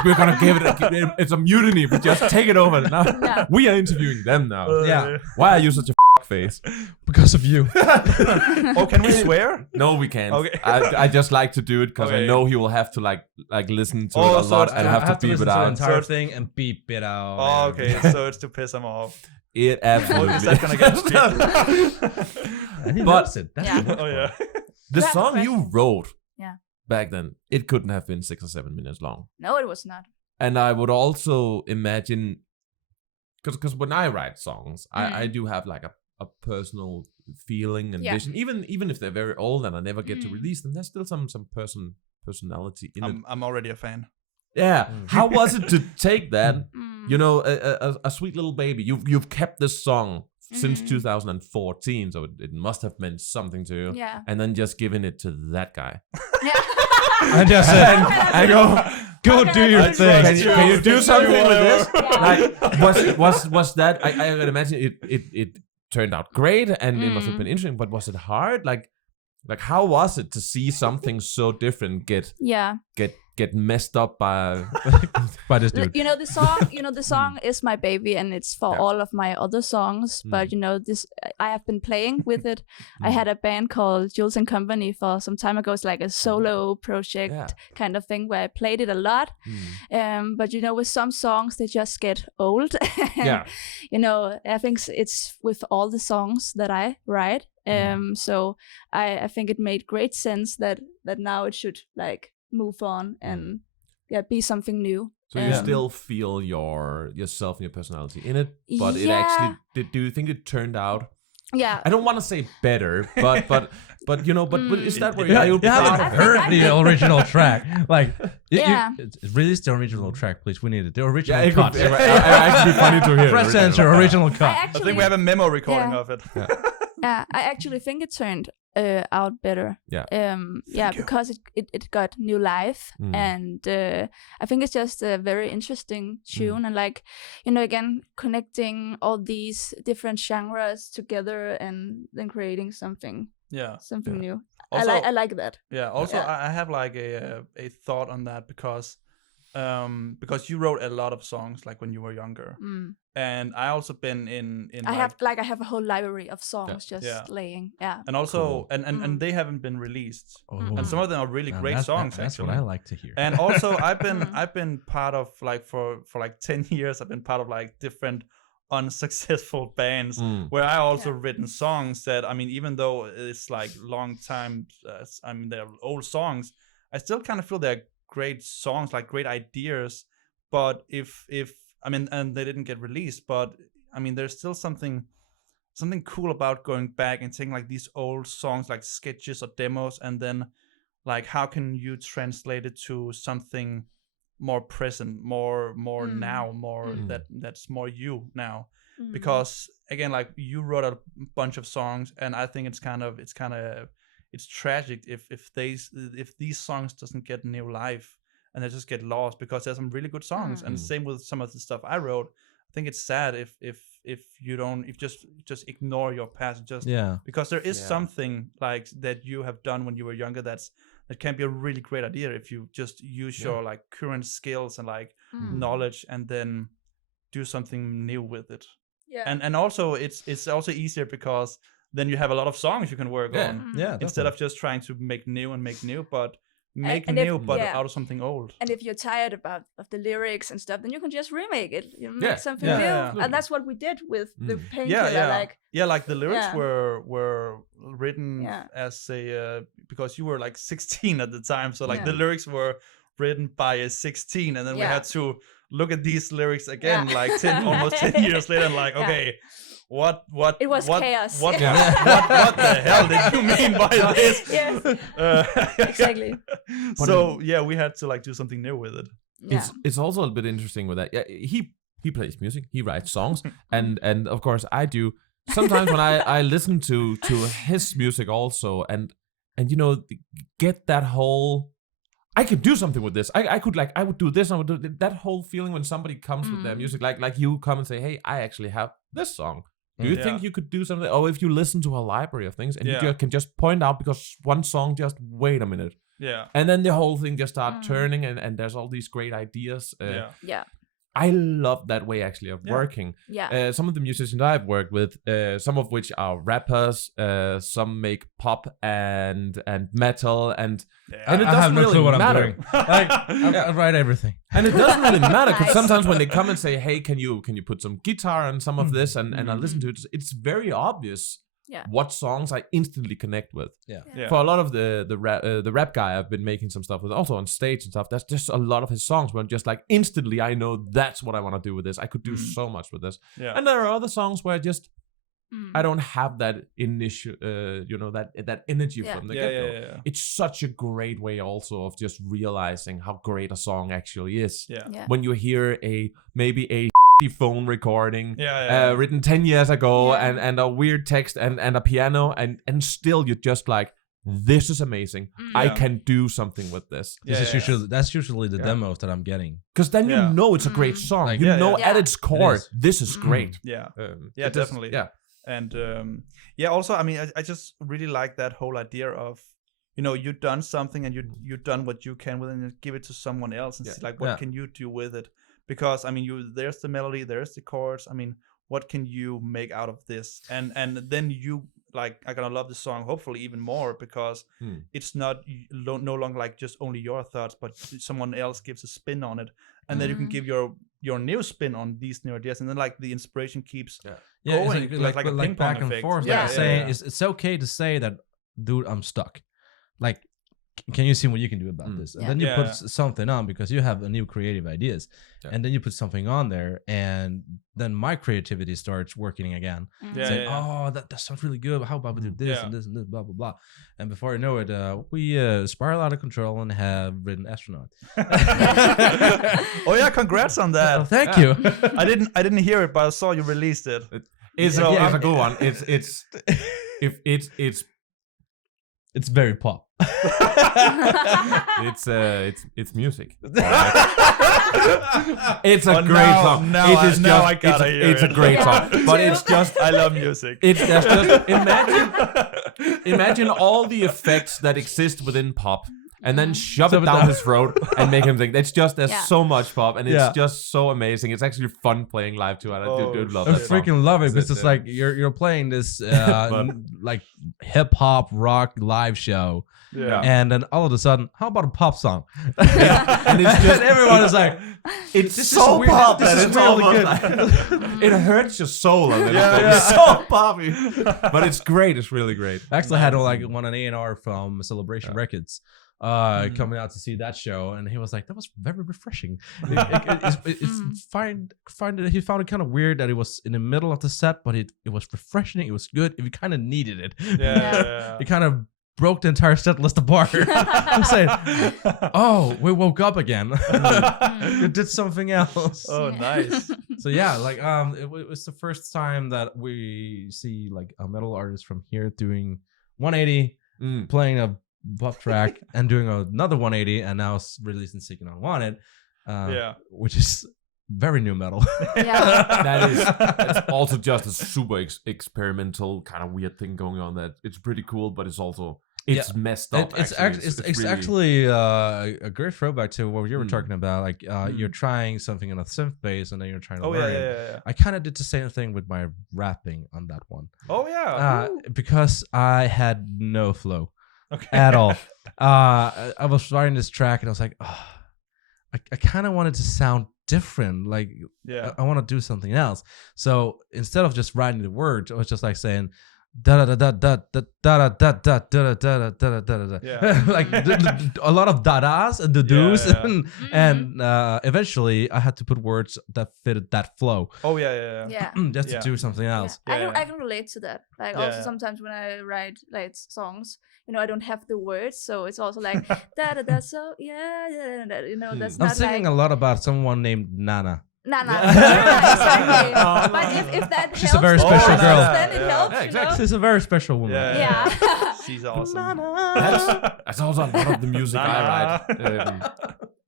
We're gonna give it. It's a mutiny. We just take it over now. No. We are interviewing them now. Yeah. Why are you such a face? Because of you. Oh, can we swear? No, we can't. Okay. I just like to do it because I know he will have to like listen to it a lot and have to beep it out. The entire thing and beep it out. Oh, okay. So it's to piss him off. It absolutely. Is that gonna get people? I didn't notice it. Oh yeah. The song you wrote Yeah. back then, it couldn't have been 6 or 7 minutes long. No, it was not. And I would also imagine, because when I write songs, I do have like a personal feeling and vision. Even if they're very old and I never get to release them, there's still some personality in it. I'm already a fan. Yeah. How was it to take that? A sweet little baby. You've kept this song since 2014, so it must have meant something to you. Yeah. And then just giving it to that guy. I just said, I go do your thing. Can you do something with this? Yeah. Like, was that? I would imagine it turned out great, and it must have been interesting. But was it hard? Like how was it to see something so different get get messed up by this dude. The song is my baby, and it's for all of my other songs. But this I have been playing with it. I had a band called Jules and Company for some time ago. It's like a solo project kind of thing where I played it a lot. But with some songs they just get old. I think it's with all the songs that I write. So I think it made great sense that now it should like move on and be something new. So you still feel yourself and your personality in it, but it actually do you think it turned out? Yeah, I don't want to say better, but is that where you haven't heard the original track? Like, release the original track, please. We need it. The original cut. It actually be funny to hear. Press enter, original cut. I think we have a memo recording of it. I actually think it turned out better. Because it got new life, and I think it's just a very interesting tune, and like again connecting all these different genres together and then creating something new. Also, I like that. I have like a thought on that because you wrote a lot of songs like when you were younger, and I also been in I have a whole library of songs laying, and also and they haven't been released, and some of them are really great songs. That's actually what I like to hear. And also I've been part of like for like 10 years I've been part of like different unsuccessful bands where I also written songs that, I mean, even though it's like long time, they're old songs, I still kind of feel they're great songs, like great ideas, but if and they didn't get released, but I mean there's still something cool about going back and taking like these old songs, like sketches or demos, and then like how can you translate it to something more present, more now, more that's more you now, because again, like you wrote a bunch of songs, and I think it's tragic if these songs doesn't get new life and they just get lost, because there's some really good songs, and same with some of the stuff I wrote. I think it's sad if you just ignore your past, because there is something like that you have done when you were younger that can be a really great idea if you just use your like current skills and like knowledge and then do something new with it. And also it's also easier because then you have a lot of songs you can work on. Instead of just trying to make new, but out of something old. And if you're tired of the lyrics and stuff, then you can just remake it. Make something new. And that's what we did with the Painkiller. Like the lyrics were written as a because you were like 16 at the time, so like the lyrics were written by a 16, and then we had to look at these lyrics again like 10 years later, and like okay, what it was chaos. What the hell did you mean by this? Exactly. So we had to like do something new with it. It's also a bit interesting with that. He plays music, he writes songs, and of course I do. Sometimes when I listen to his music also, and get that whole, I could do something with this. I would do this. I would do that whole feeling when somebody comes with their music, like you come and say, hey, I actually have this song. Do you think you could do something? Or if you listen to a library of things and you can just point out because one song, just wait a minute. And then the whole thing just start turning, and there's all these great ideas. I love that way actually of working. Some of the musicians I've worked with, some of which are rappers, some make pop and metal, and it doesn't really matter. I write everything, and it doesn't really matter because sometimes when they come and say, "Hey, can you put some guitar on some of this?" and I listen to it, it's very obvious. What songs I instantly connect with. For a lot of the rap guy I've been making some stuff with, also on stage and stuff, that's just a lot of his songs where just like instantly I know that's what I want to do with this. I could do so much with this. And there are other songs where I don't have that initial that energy from the get-go. It's such a great way also of just realizing how great a song actually is. When you hear maybe a phone recording written 10 years ago and a weird text and a piano and still you're just like, this is amazing. I can do something with this. That's usually the demos that I'm getting, because then you know it's a great song. Like, at its core this is great. Definitely. And also I mean I just really like that whole idea of you've done something and you've done what you can with it, and give it to someone else and see like what can you do with it, because I mean there's the melody, there's the chords, I mean what can you make out of this, and then you like are gonna love the song hopefully even more, because it's not no longer like just only your thoughts, but someone else gives a spin on it, and then you can give your new spin on these new ideas, and then like the inspiration keeps going, like a ping pong back and effect. forth. Saying it's okay to say that, dude, I'm stuck. Like, can you see what you can do about this? And then you put something on because you have a new creative ideas, and then you put something on there, and then my creativity starts working again. Saying, oh, that sounds really good. How about we do this and this and this, blah blah blah. And before I know it, we spiral out of control and have written Astronaut. Oh yeah, congrats on that. Oh, thank you. I didn't hear it, but I saw you released it. It's a good one. It's very pop. It's music. It's a great song. It's a great song. But it's just I love music. It's just imagine all the effects that exist within pop, and then shove it down his throat and make him think. It's just there's so much pop, and it's just so amazing. It's actually fun playing live too, and I do love I that song. freaking love it because it's like you're playing this like hip hop rock live show. Yeah. And then all of a sudden, how about a pop song? And it's just everyone is like, it's so pop that it's really good. Like, it hurts your soul. It's so poppy, but it's great. It's really great. I actually had like an A&R from Celebration Records coming out to see that show, and he was like, that was very refreshing. It's he found it kind of weird that it was in the middle of the set, but it was refreshing. It was good if you kind of needed it. It kind of broke the entire set list apart. I'm saying, oh, we woke up again. We did something else. Oh, nice. So yeah, like it was the first time that we see like a metal artist from here doing 180, playing a pop track and doing another 180, and now releasing Seeking Unwanted, which is very new metal. That's also just a super experimental kind of weird thing going on. That it's pretty cool, but it's also messed up. It's actually a great throwback to what you were talking about. Like you're trying something on a synth bass, and then you're trying to learn it. I kind of did the same thing with my rapping on that one. Oh yeah, because I had no flow at all. I was writing this track, and I was like, oh, I kind of wanted to sound different. Like I want to do something else. So instead of just writing the words, I was just like saying da da da da da da da da da da da da da da, like a lot of da-das and da-dos, and eventually I had to put words that fitted that flow. Oh yeah. Just to do something else. I can relate to that. Like also sometimes when I write like songs, I don't have the words, so it's also like da da da. So that's not. I'm singing a lot about someone named Nana. Nana. Exactly. But if that she's helps, a very special girl. Then it helps. Exactly. She's a very special woman. She's awesome. That's also a lot of the music I write.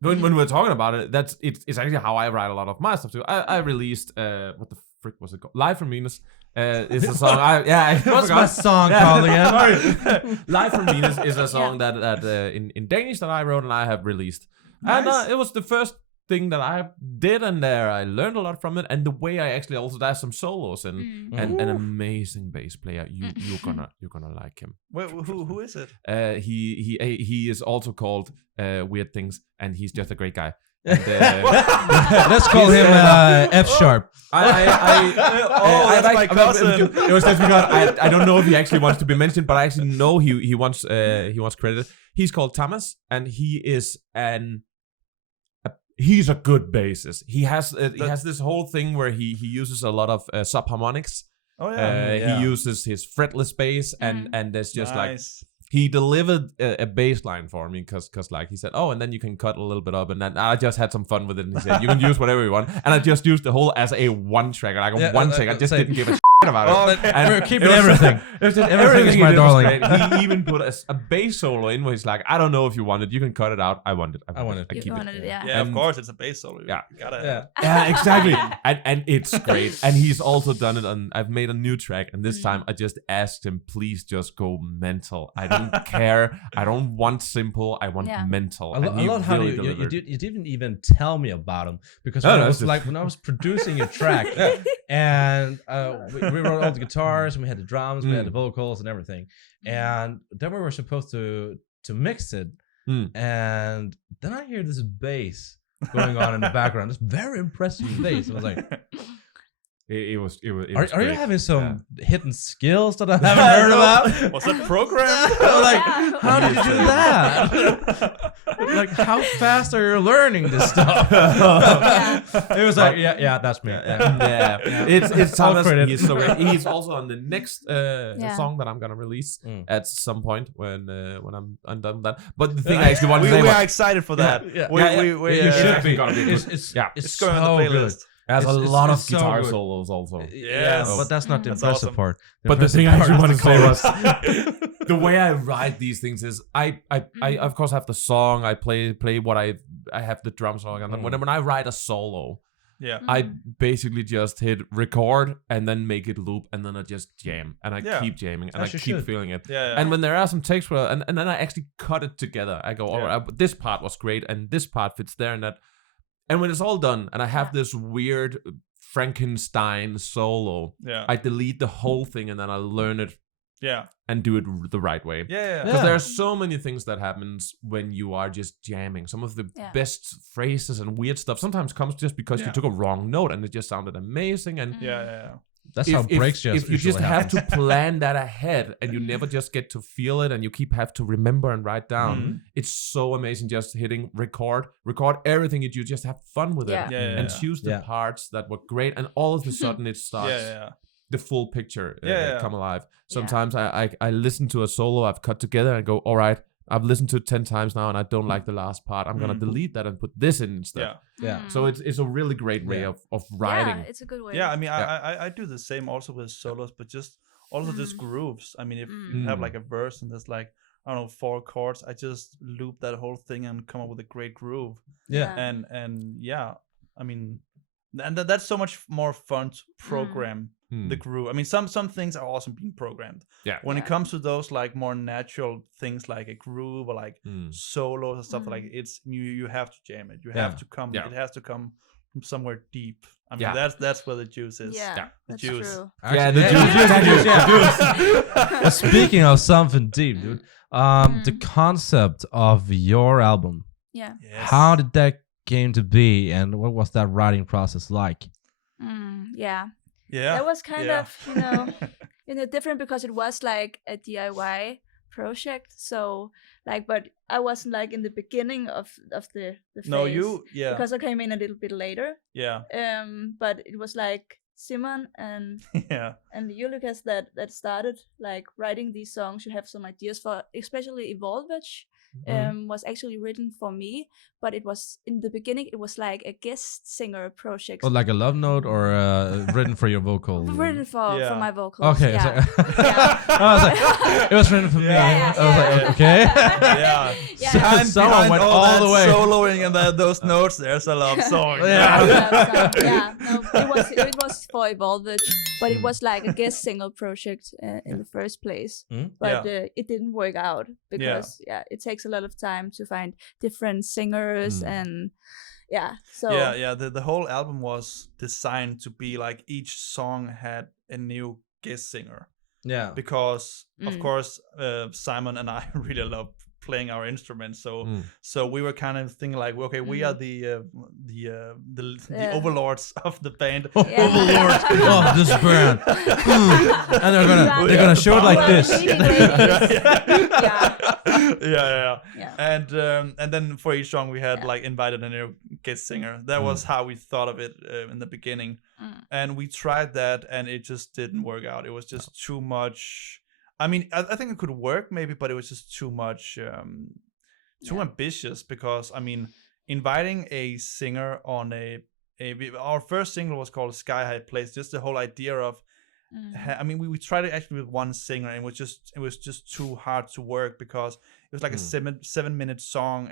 When we're talking about it, it's actually how I write a lot of my stuff too. I released what the frick was it called? Live from Venus. Is a song. What's my song called again? Sorry. Live from Venus is a song that in Danish that I wrote and I have released. Nice. And it was the first thing that I did, and there I learned a lot from it. And the way I actually also did some solos and an amazing bass player. You're gonna like him. Wait, who is it? He is also called Weird Things, and he's just a great guy. And, let's call him F sharp. That's my cousin. It was just because I don't know if he actually wants to be mentioned, but I actually know he wants credit. He's called Thomas, and he's a good bassist. He has this whole thing where he uses a lot of subharmonics. Oh yeah. He uses his fretless bass, and there's just like. He delivered a bass line for me because like he said, and then you can cut a little bit up, and then I just had some fun with it, and he said you can use whatever you want, and I just used the whole as a one track, like a one track. I just didn't give a shit about it. And we're keeping everything. Everything is my darling. He even put a bass solo in where he's like, I don't know if you want it. You can cut it out. I want it. I want it. I keep it. Yeah, of course, it's a bass solo. Yeah, exactly. and it's great. And he's also done it on. I've made a new track, and this time I just asked him, please just go mental. I don't care. I don't want simple. I want mental. I love how you didn't even tell me about him, because when I was producing your track, and we wrote all the guitars, and we had the drums, we had the vocals and everything, and then we were supposed to mix it, and then I hear this bass going on in the background, this very impressive bass. I was like, It was are you having some hidden skills that I haven't heard about? Was it programmed? Like, how did you do that? Like, how fast are you learning this stuff? It was like, yeah, that's me. It's Thomas. He's so great. He's also on the next song that I'm gonna release at some point when I'm done with that. But the thing I actually want to say, we are excited for that. You should be. It's going on the playlist. It has a lot of guitar solos also. Yes. But that's not the impressive part. But the thing I actually want to say was the way I write these things is I of course have the song, I play what I have the drum song, and then when I write a solo, I basically just hit record and then make it loop, and then I just jam and I keep jamming and I keep feeling it. And when there are some takes where and then I actually cut it together. I go, all right, this part was great and this part fits there and that. And when it's all done and I have this weird Frankenstein solo, I delete the whole thing and then I learn it and do it the right way. Because there are so many things that happens when you are just jamming. Some of the best phrases and weird stuff sometimes comes just because you took a wrong note and it just sounded amazing. And that's how breaks just. If you just have to plan that ahead and you never just get to feel it and you have to remember and write down, it's so amazing just hitting record everything you do, just have fun with it and choose the parts that were great, and all of a sudden it starts the full picture come alive. Sometimes I listen to a solo I've cut together and go, all right, I've listened to it 10 times now and I don't like the last part. I'm gonna delete that and put this in instead. So it's a really great way of writing. Yeah, it's a good way. Yeah, I mean, I do the same also with solos, but just also just grooves. I mean, if you have like a verse and there's like, I don't know, 4 chords, I just loop that whole thing and come up with a great groove. And I mean, and that's so much more fun to program the groove. I mean, some things are awesome being programmed. When it comes to those like more natural things like a groove or like solos and stuff, like it's you have to jam it. You have to come. It has to come from somewhere deep. I mean, that's where the juice is. The juice. True. The juice. Speaking of something deep, dude, the concept of your album. How did that came to be, and what was that writing process like? That was kind of different because it was like a DIY project. So like, but I wasn't like in the beginning of the phase. No, because I came in a little bit later. But it was like Simon and you, Lucas, that started like writing these songs. You have some ideas for, especially Evolvage. Was actually written for me, but it was in the beginning it was like a guest singer project. Or like a love note, or written for your vocal? Written for my vocals. Okay, I was like, it was written for me. I was like, okay. And someone went all the way soloing and those notes. There's a love song. It was for Evolvage, but it was like a guest single project in the first place. But it didn't work out because it takes a lot of time to find different singers and the whole album was designed to be like each song had a new guest singer because of course Simon and I really love playing our instruments, so we were kind of thinking like, okay, we are the overlords of the band. Overlords of this band. And they're gonna show it like this. And then for each song we had like invited a new guest singer. That was how we thought of it in the beginning. And we tried that and it just didn't work out. It was just too much. I mean, I think it could work maybe, but it was just too much, too ambitious, because I mean, inviting a singer on our first single was called Sky High Place. Just the whole idea of I mean, we tried it actually with one singer, and it was just too hard to work because it was like a 7-minute song,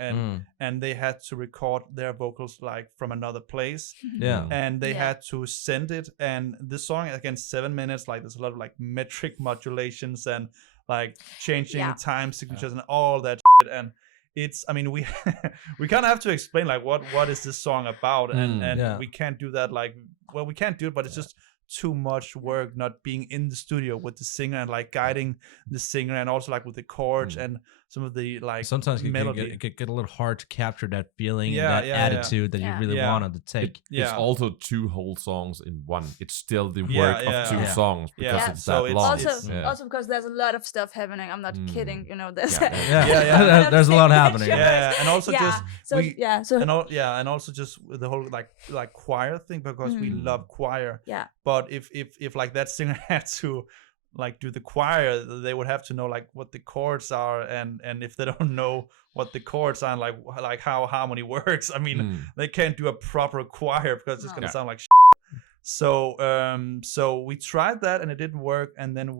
and they had to record their vocals like from another place, and they had to send it. And this song, again, 7 minutes, like there's a lot of like metric modulations and like changing time signatures and all that shit. And it's, I mean, we we kind of have to explain like what is this song about, and we can't do that, like, well, we can't do it, but it's just too much work not being in the studio with the singer and like guiding the singer, and also like with the chords and some of the like sometimes it can get a little hard to capture that feeling, that attitude that you really wanted to take. It's also 2 whole songs in one. It's still the work of 2 songs because it's so that long. Also because there's a lot of stuff happening. I'm not kidding. You know, there's there's a lot happening. And also and also just the whole like choir thing, because we love choir. But if like that singer had to like do the choir, they would have to know like what the chords are, and if they don't know what the chords are and like how harmony works, I mean, they can't do a proper choir because it's gonna sound like shit. So we tried that and it didn't work, and then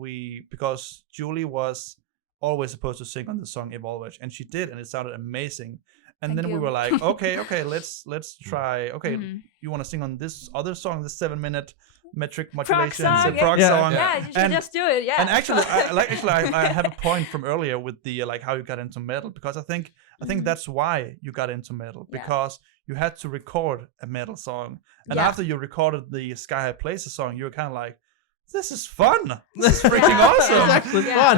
because Julie was always supposed to sing on the song Evolve, and she did, and it sounded amazing. And then we were like, okay, let's try. Okay, you want to sing on this other song, this 7-minute metric modulations, prog song? Yeah, you should just do it. Yeah. And actually, I have a point from earlier with the like how you got into metal, because I think that's why you got into metal, because you had to record a metal song, and after you recorded the Sky High Places song, you were kind of like, this is fun. This is freaking awesome. It's actually fun.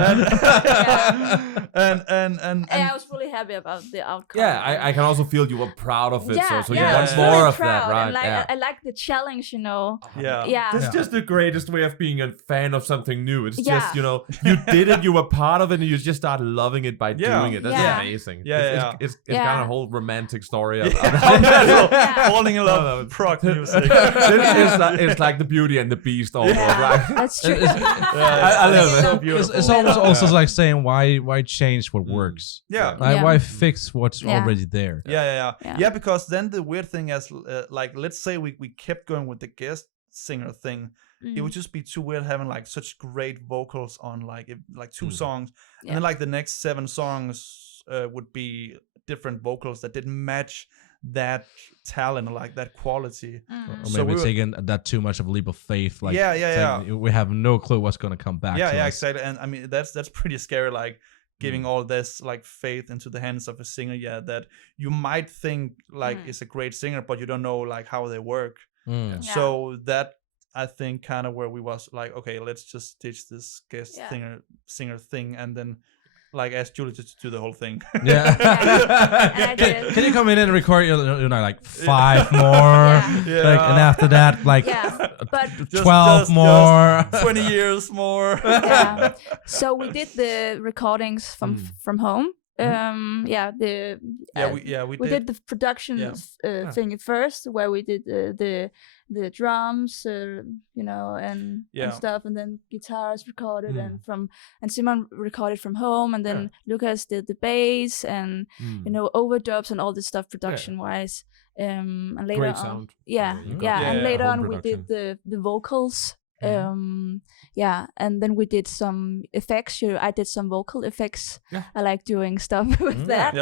And I was really happy about the outcome. Yeah, I can also feel you were proud of it. So you I want was more really of proud. that, right? And like, I like the challenge, you know. That's just the greatest way of being a fan of something new. It's just, you know, you did it, you were part of it, and you just started loving it by doing it. That's amazing. It's kind of a whole romantic story of falling in love with prog music. It's like the Beauty and the Beast almost, right? That's true. I love it. It's almost also like saying why change what works? Why fix what's already there? Yeah, because then the weird thing is, like, let's say we kept going with the guest singer thing, it would just be too weird having like such great vocals on like 2 songs, and then like the next 7 songs would be different vocals that didn't match that talent or like that quality. Or maybe taking that too much of a leap of faith, like we have no clue what's going to come back to us. Exactly. And I mean that's pretty scary, like giving all this like faith into the hands of a singer that you might think like is a great singer, but you don't know like how they work. So that, I think, kind of where we was like, okay, let's just ditch this guest singer thing, and then like ask Julie to do the whole thing. Can you come in and record, you know, like 5 more, like, and after that, like, but 12 more, 20 years more. So we did the recordings from home. We did the production thing first, where we did the drums, you know, and stuff, and then guitars recorded, and Simon recorded from home, and then Lucas did the bass and you know, overdubs and all this stuff production wise. And later Great on, sound. And later on we did the vocals. And then we did some effects. I did some vocal effects. I like doing stuff with that.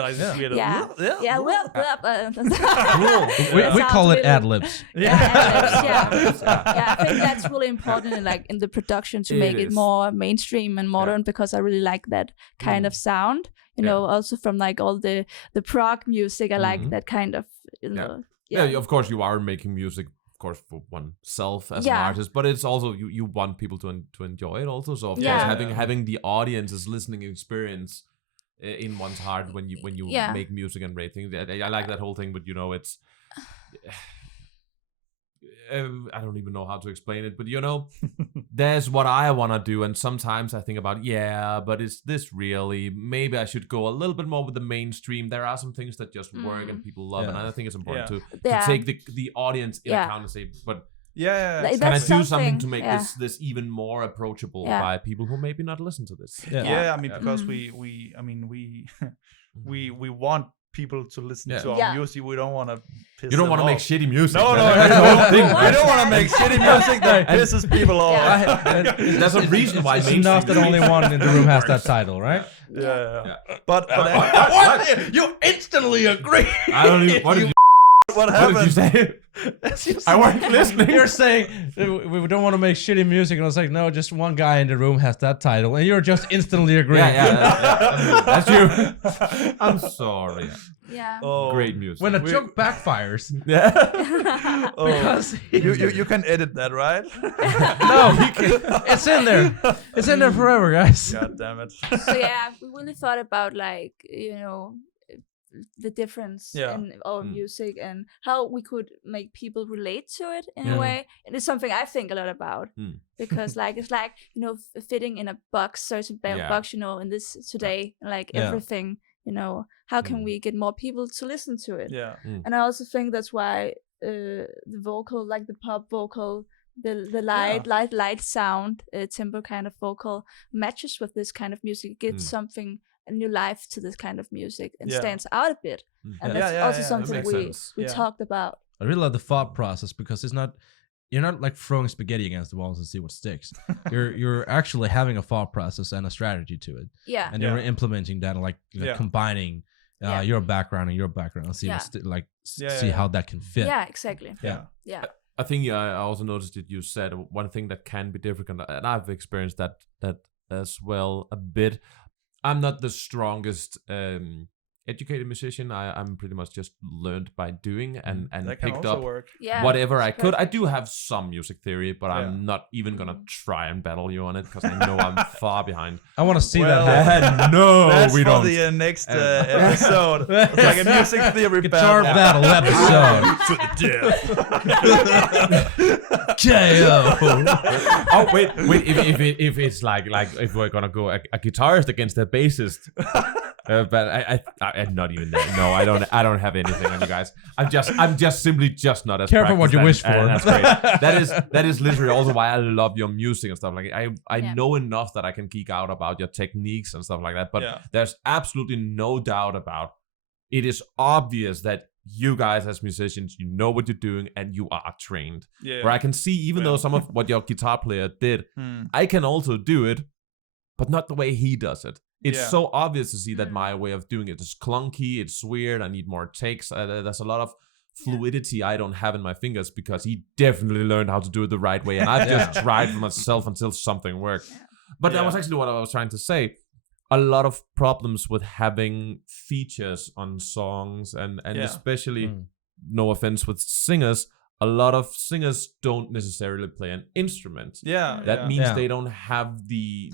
We call it ad-libs. I think that's really important in the production to make it more mainstream and modern, because I really like that kind of sound, you know, also from like all the prog music. I like that kind of, you know. Of course you are making music, course, for oneself as an artist, but it's also you want people to enjoy it also. So of course having the audience's listening experience in one's heart when you make music and rate things. I like that whole thing, but you know, it's I don't even know how to explain it, but you know, there's what I want to do, and sometimes I think about, but is this really, maybe I should go a little bit more with the mainstream. There are some things that just work and people love, and I think it's important to take the audience in account and say, but can I do something to make this even more approachable by people who maybe not listen to this? I mean, because we want people to listen to our music. We don't want to piss. You don't want to make shitty music. No, that's the whole thing. We don't want to make shitty music that pisses people off. There's a reason why. It's enough that only one in the room has that title, right? Yeah. But what? You instantly agree. I don't even. What happened? What did you say? I weren't listening. You're saying we don't want to make shitty music, and I was like, no, just one guy in the room has that title, and you're just instantly agreeing. That's you. I'm sorry. Yeah. Oh, great music. When a joke backfires. Because you can edit that, right? No, it's in there. It's in there forever, guys. God damn it. So yeah, we really thought about like, the difference in our music and how we could make people relate to it in a way. And it's something I think a lot about because like it's like fitting in a box, certain box, in this today, like everything, how can we get more people to listen to it? And I also think that's why the vocal, like the pop vocal, the light sound, tempo kind of vocal matches with this kind of music. It gives something, a new life to this kind of music and stands out a bit. And that's also something we talked about. I really love the thought process because you're not like throwing spaghetti against the walls and see what sticks. You're actually having a thought process and a strategy to it. Yeah. And you're implementing that and like combining your background and your background and see see how that can fit. Yeah, exactly. Yeah. I think I also noticed that you said one thing that can be difficult, and I've experienced that as well a bit. I'm not the strongest educated musician. I'm pretty much just learned by doing and picked up whatever I could. I do have some music theory, but I'm not even gonna try and battle you on it because I know I'm far behind. I want to see that happen. No, that's we don't. For the next episode. It's like a music theory guitar battle episode. To the death. KO. Oh wait. If it's like if we're gonna go a guitarist against a bassist. But I'm not even there. No, I don't have anything on you guys. I'm just simply not as careful what you wish for. That's great. That is literally also why I love your music and stuff. Like I know enough that I can geek out about your techniques and stuff like that. But there's absolutely no doubt about it. Is obvious that you guys as musicians, you know what you're doing and you are trained. Where I can see, even though some of what your guitar player did, I can also do it, but not the way he does it. It's so obvious to see that my way of doing it is clunky, it's weird, I need more takes. There's a lot of fluidity I don't have in my fingers because he definitely learned how to do it the right way. And I've just tried for myself until something worked. But that was actually what I was trying to say. A lot of problems with having features on songs and especially, no offense with singers, a lot of singers don't necessarily play an instrument. That means they don't have the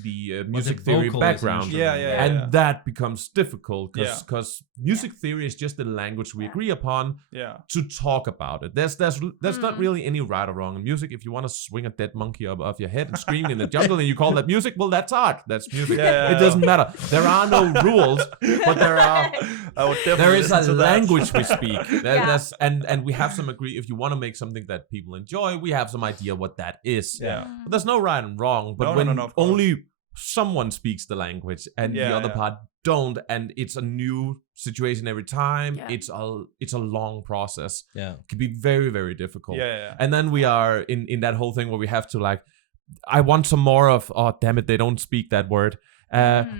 music theory background. And that becomes difficult because music theory is just the language we agree upon to talk about it. There's not really any right or wrong in music. If you want to swing a dead monkey above your head and scream in the jungle and you call that music, well, that's art. That's music. It doesn't matter. There are no rules, but there is a language we speak. And we have some agree. If you want to make something that people enjoy, we have some idea what that is. But there's no right and wrong. But when only someone speaks the language and the other part don't, and it's a new situation every time, it's a long process. It can be very, very difficult. And then we are in that whole thing where we have to like, I want some more of, oh damn it, they don't speak that word.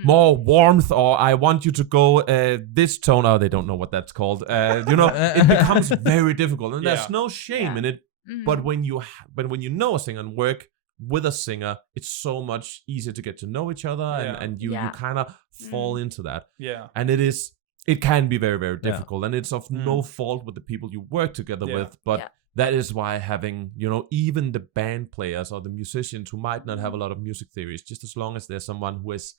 More warmth, or I want you to go this tone. Oh, they don't know what that's called. It becomes very difficult, and there's no shame in it. But when you know a singer and work with a singer, it's so much easier to get to know each other, and you kind of fall into that. And it can be very, very difficult, and it's of no fault with the people you work together with, but. That is why having, even the band players or the musicians who might not have a lot of music theories, just as long as there's someone who is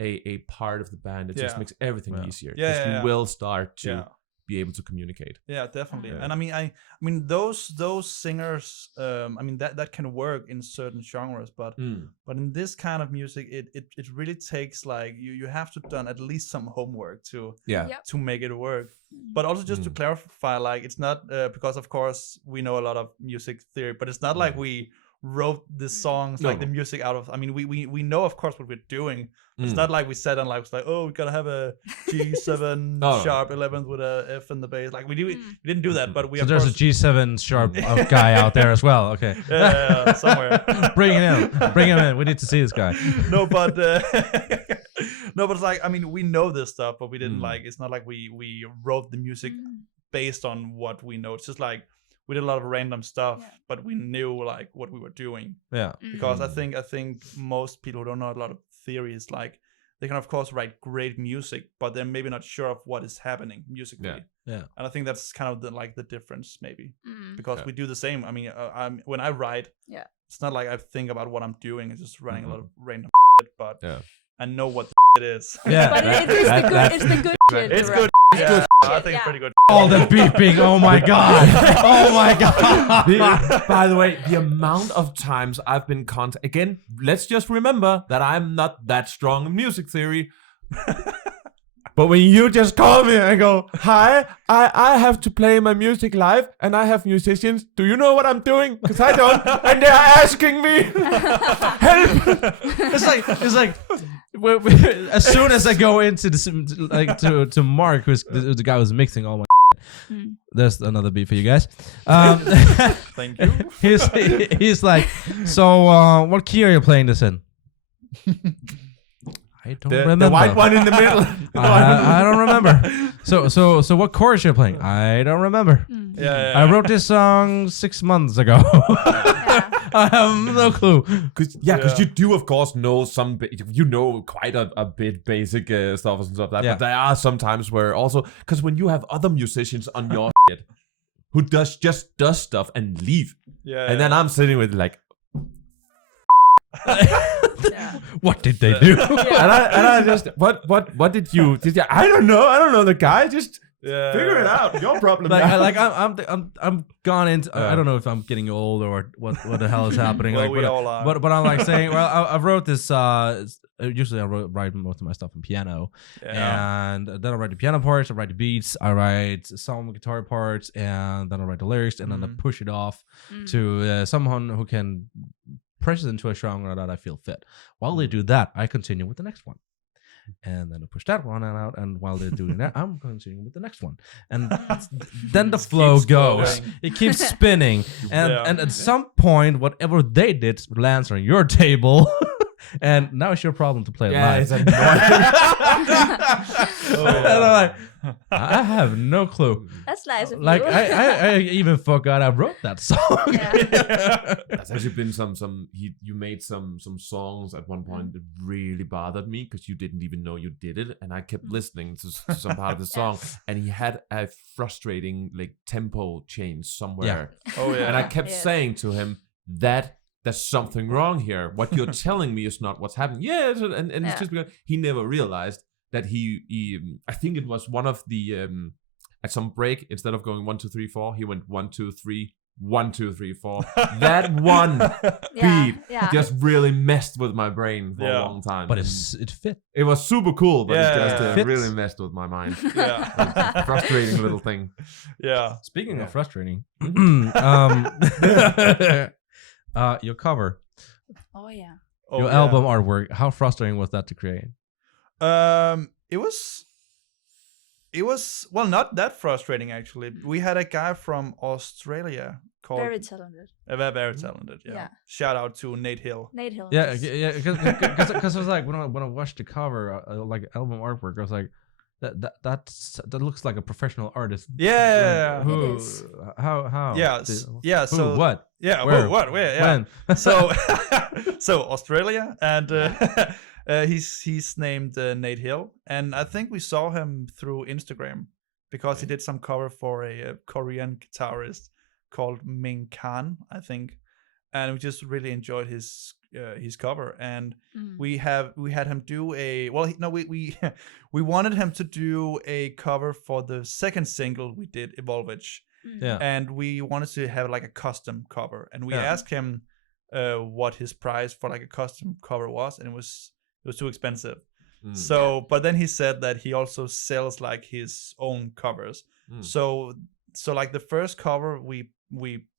a part of the band, it just makes everything easier. Because you will start to be able to communicate. Yeah, definitely. And I mean those singers, that can work in certain genres, but in this kind of music, it really takes like you have to done at least some homework to make it work. But also just to clarify, like it's not because of course we know a lot of music theory, but it's not like we wrote the songs, like the music out of. I mean, we know of course what we're doing. It's not like we sat and like was like, oh, we gotta have a G7 sharp 11th with a F in the bass. Like we didn't do that, but we. So there's a G7 sharp guy out there as well. Okay. Yeah, somewhere. Bring him in. We need to see this guy. No, but it's like, I mean, we know this stuff, but we didn't like. It's not like we wrote the music based on what we know. It's just like we did a lot of random stuff, but we knew like what we were doing. Yeah. Because I think most people who don't know a lot of theories, like they can of course write great music, but they're maybe not sure of what is happening musically. Yeah. And I think that's kind of the difference maybe, because we do the same. I mean, when I write, it's not like I think about what I'm doing. It's just writing a lot of random shit, but I know what it is. Yeah, but it's the good shit. It's right? good. Yeah, I think it's pretty good. All the beeping. Oh my god. Oh my god. By the way, the amount of times I've been again, let's just remember that I'm not that strong in music theory. But when you just call me and go, hi, I have to play my music live and I have musicians. Do you know what I'm doing? Because I don't. And they're asking me. Help. It's like as soon as I go into this, like to Mark, who's the guy who's mixing all my there's another beat for you guys. Thank you. He's like, so what key are you playing this in? I don't remember. The white one in the middle. I don't remember. So what chorus you're playing? I don't remember. Yeah. I wrote this song 6 months ago. I have no clue. Because you do of course know quite a bit basic stuff and stuff like that. But there are some times where also, because when you have other musicians on your shit who just does stuff and leave, and then I'm sitting with like. What did they do? And I just what did you I don't know the guy, just figure it out, your problem. I'm gone into I don't know if I'm getting old or what the hell is happening. Well, like, we all are. But I'm like saying, well, I wrote this. Usually I write most of my stuff in piano, and then I write the piano parts, I write the beats, I write some guitar parts, and then I write the lyrics, and then I push it off to someone who can press it into a genre that I feel fit. While they do that, I continue with the next one. And then I push that one out, and while they're doing that, I'm continuing with the next one. And then the flow goes. It keeps spinning. And at some point, whatever they did lands on your table. And now it's your problem to play it live. It's annoying. And I'm like, I have no clue. That's nice of like you. I even forgot I wrote that song. That's actually been you made some songs at one point that really bothered me because you didn't even know you did it, and I kept listening to some part of the song, and he had a frustrating like tempo change somewhere. And I kept saying to him that there's something wrong here. What you're telling me is not what's happening. And it's just because he never realized that he I think it was one of the at some break, instead of going 1 2 3 4, he went 1 2 3 1 2 3 4. That one beat just really messed with my brain for a long time. But it fit. It was super cool, but it just really messed with my mind. Frustrating little thing. Yeah. Speaking of frustrating, your cover. Oh yeah. Your album artwork. How frustrating was that to create? It was well, not that frustrating actually. We had a guy from Australia called very talented. Very talented. Yeah. Shout out to Nate Hill. Yeah, because I was like when I watched the cover, like album artwork, I was like, that looks like a professional artist. Yeah. Like, who? How? Yeah. So who, what? Yeah. Where? What? Where? Yeah. When? So Australia, and he's named Nate Hill, and I think we saw him through Instagram because he did some cover for a Korean guitarist called Ming Khan, I think, and we just really enjoyed his cover, and we had him do we wanted him to do a cover for the second single we did, Evolvage, and we wanted to have like a custom cover, and we asked him what his price for like a custom cover was, and it was too expensive. So but then he said that he also sells like his own covers. So like the first cover we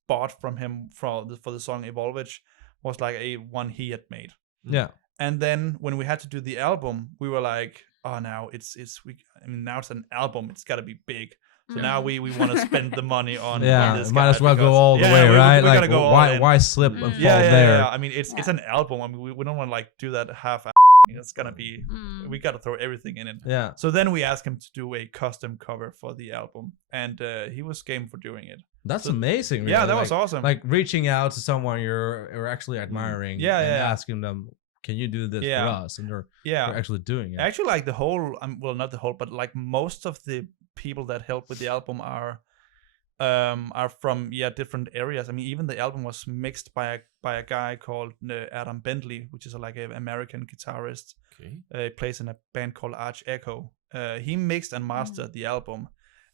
bought from him for the song Evolvage was like a one he had made. Yeah. And then when we had to do the album, we were like, oh, now now it's an album. It's got to be big. So now we want to spend the money on this might guy as well because, go all the way, right? We're like, gonna go why slip and fall there? Yeah. I mean, it's an album. I mean, we don't want to like do that half. It's gonna be. We got to throw everything in it. Yeah. So then we asked him to do a custom cover for the album, and he was game for doing it. That's amazing. Really. Yeah, that was awesome. Like reaching out to someone you're actually admiring, and asking them, "Can you do this for us?" And they're actually doing it. Actually, like the whole, well, not the whole, but like most of the people that helped with the album are from different areas. I mean, even the album was mixed by a guy called Adam Bentley, which is like an American guitarist. He plays in a band called Arch Echo. He mixed and mastered the album,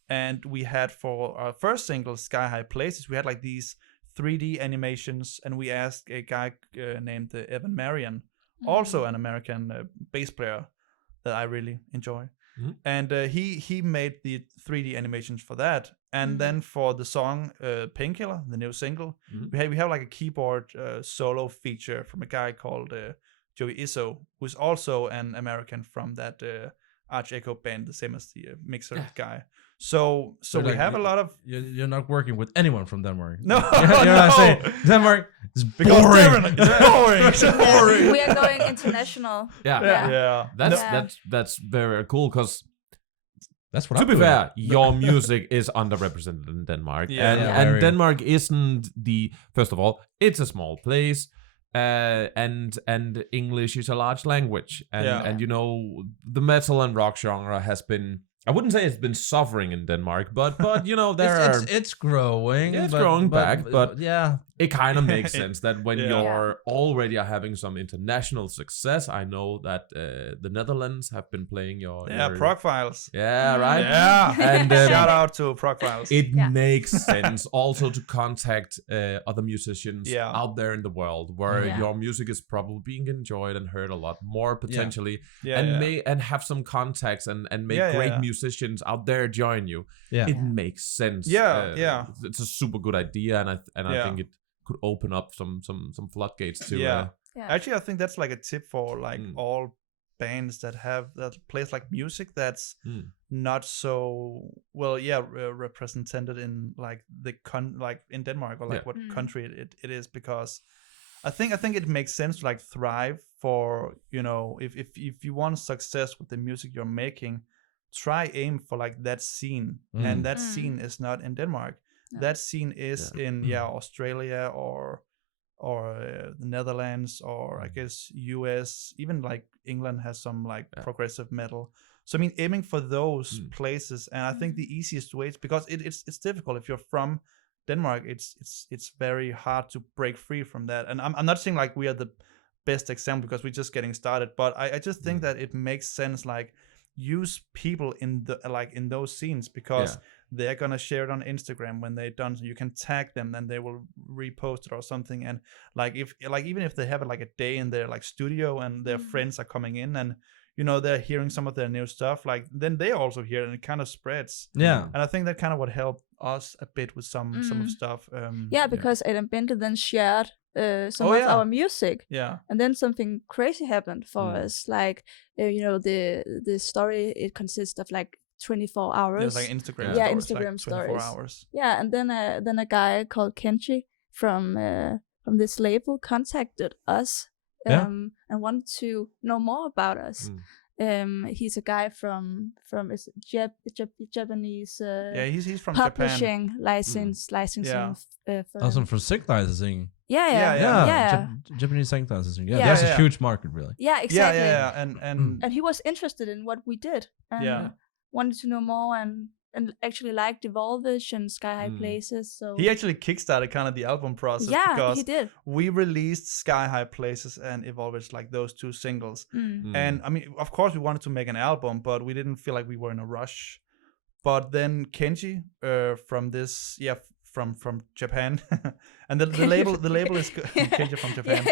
and we had for our first single, Sky High Places, we had like these 3D animations, and we asked a guy named Evan Marion, also an American bass player that I really enjoy. And he made the 3D animations for that, and then for the song Painkiller, the new single, we have like a keyboard solo feature from a guy called Joey Izzo, who's also an American from that Arch Echo band, the same as the mixer guy. So we like, have a lot of. You're not working with anyone from Denmark. No, you're not saying Denmark is boring. It's boring. We are going international. Yeah. That's very cool because. That's what to be fair, your music is underrepresented in Denmark, and Denmark isn't first of all, it's a small place, and English is a large language, and you know the metal and rock genre has been. I wouldn't say it's been suffering in Denmark, but you know it's growing. It's growing back, but yeah, it kind of makes sense that when you're already having some international success. I know that the Netherlands have been playing your Prog Files. Yeah, right. Yeah, and shout out to Prog Files. It makes sense also to contact other musicians out there in the world where your music is probably being enjoyed and heard a lot more potentially, and have some contacts and make great musicians out there join you. It makes sense. It's a super good idea, and I think it could open up some floodgates to Actually, I think that's like a tip for like all bands that plays like music that's not so represented in like like in Denmark or like what country it is, because I think it makes sense to like thrive for, you know, if you want success with the music you're making, try aim for like that scene, and that scene is not in Denmark. That scene is in Australia or the Netherlands, or I guess US, even like England has some like progressive metal. So I mean, aiming for those places, and I think the easiest way is because it's difficult if you're from Denmark. It's very hard to break free from that. And I'm not saying like we are the best example because we're just getting started, but I just think that it makes sense, like use people in those scenes, because they're gonna share it on Instagram when they're done. So you can tag them, and they will repost it or something. And like even if they have like a day in their like studio and their friends are coming in, and you know they're hearing some of their new stuff, like then they also hear it, and it kind of spreads. And I think that kind of would help us a bit with some of stuff. Because Adam Bender then shared some of our music, and then something crazy happened for us. Like you know, the story, it consists of like 24 hours. Like Instagram. Instagram like stories. 24 hours. Yeah, and then a guy called Kenji from this label contacted us and wanted to know more about us. He's a guy from Japanese. He's from publishing, Japan. licensing. Also from Synch licensing. Japanese Synch licensing. That's a huge market, really. Yeah, exactly. And he was interested in what we did. And wanted to know more, and actually liked Evolvage and Sky High Places. So he actually kickstarted kind of the album process. Because he did. We released Sky High Places and Evolvage, like those two singles. And I mean, of course we wanted to make an album, but we didn't feel like we were in a rush. But then Kenji from this from Japan and the label is Kenji from Japan.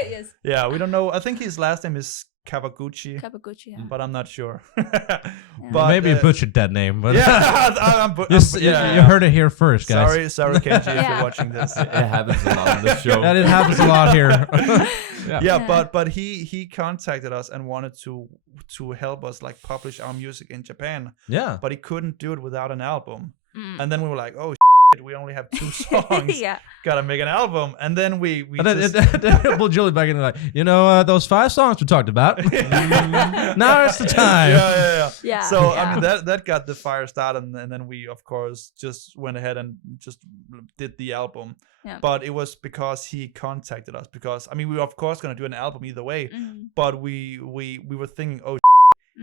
We don't know. I think his last name is Kawaguchi, yeah. But I'm not sure. But maybe you butchered that name, but you heard it here first, guys. Sorry, Kenji, if you're watching this. It happens a lot on the show. And it happens a lot here. But he contacted us and wanted to help us like publish our music in Japan. Yeah. But he couldn't do it without an album. And then we were like, oh, we only have 2 songs. Gotta make an album. And then we pulled Julie back in like, those 5 songs we talked about. Now it's the time. Yeah. So I mean that got the fire started, and then we of course just went ahead and just did the album. Yeah. But it was because he contacted us, because I mean we were of course gonna do an album either way. But we were thinking, oh,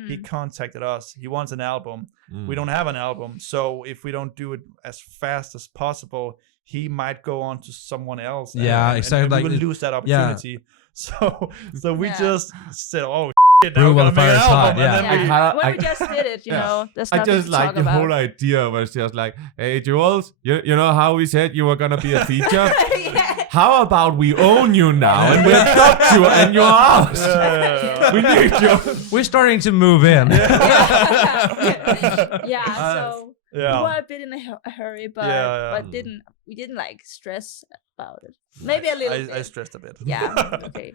he contacted us. He wants an album. We don't have an album. So if we don't do it as fast as possible, he might go on to someone else. Exactly. And we will lose that opportunity. So we just said, oh, now we're gonna make an album. When we just did it, there's nothing I just to like talk the about. whole idea was just like, hey, Jules, you know how we said you were gonna be a feature? How about we own you now and we adopt you and you're ours? We need you. We're starting to move in. So we were a bit in a hurry, but we didn't like stress about it. Maybe a little bit. I stressed a bit. Yeah. Okay.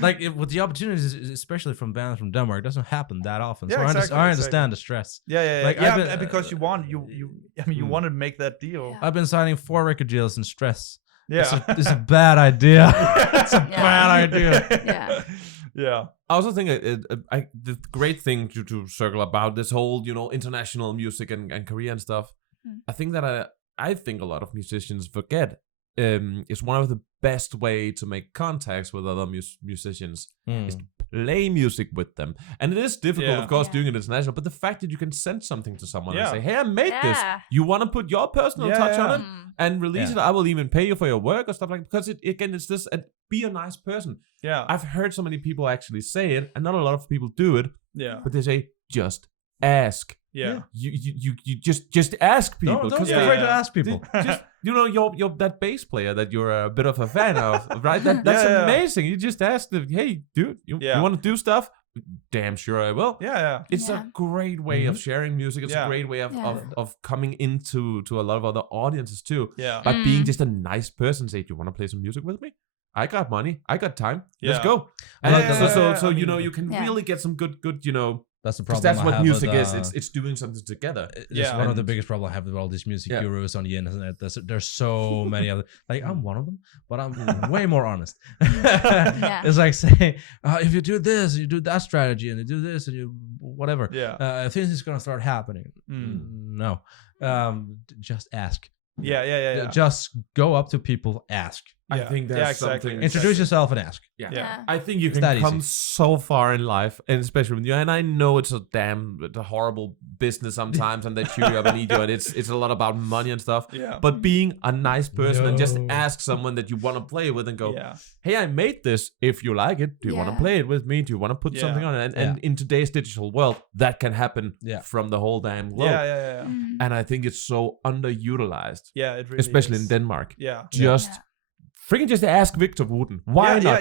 Like with the opportunities, especially from bands from Denmark, it doesn't happen that often. So I understand the stress. Like because you want to make that deal. I've been signing 4 record deals in stress. Yeah, it's a bad idea. It's a bad idea. Yeah. I also think the great thing to circle about this whole, international music and Korean stuff, I think that I think a lot of musicians forget is one of the best way to make contacts with other musicians is to play music with them. And it is difficult, of course, doing it international, but the fact that you can send something to someone and say, hey, I made this. You want to put your personal touch on it and release it? I will even pay you for your work or stuff like that. Because it's this, be a nice person. Yeah. I've heard so many people actually say it, and not a lot of people do it. Yeah. But they say, just ask. Yeah. You just ask people. Don't be afraid to ask people. Just you're that bass player that you're a bit of a fan of, right? That's amazing. You just ask them, hey, dude, you want to do stuff? Damn sure I will. It's a great way of sharing music. It's a great way of coming into a lot of other audiences too. Yeah. By being just a nice person. Say, do you want to play some music with me? I got money. I got time. Let's go. And so you can really get some good That's the problem. That's what music is. It's doing something together. It's one of the biggest problems I have with all these music gurus on the internet. There's so many of them. Like, I'm one of them, but I'm way more honest. It's like saying, if you do this, you do that strategy, and you do this, and you whatever. Things is gonna start happening. No, just ask. Just go up to people, ask. I think that's something. Introduce yourself and ask. Yeah. I think you can come so far in life, and especially with you. And I know it's a horrible business sometimes, and they chew you up and eat you, and it's a lot about money and stuff. Yeah. But being a nice person and just ask someone that you want to play with and go, hey, I made this. If you like it, do you want to play it with me? Do you want to put something on it? And in today's digital world, that can happen from the whole damn globe. And I think it's so underutilized. Yeah, it really especially in Denmark. Freaking just ask Victor Wooten. Why not?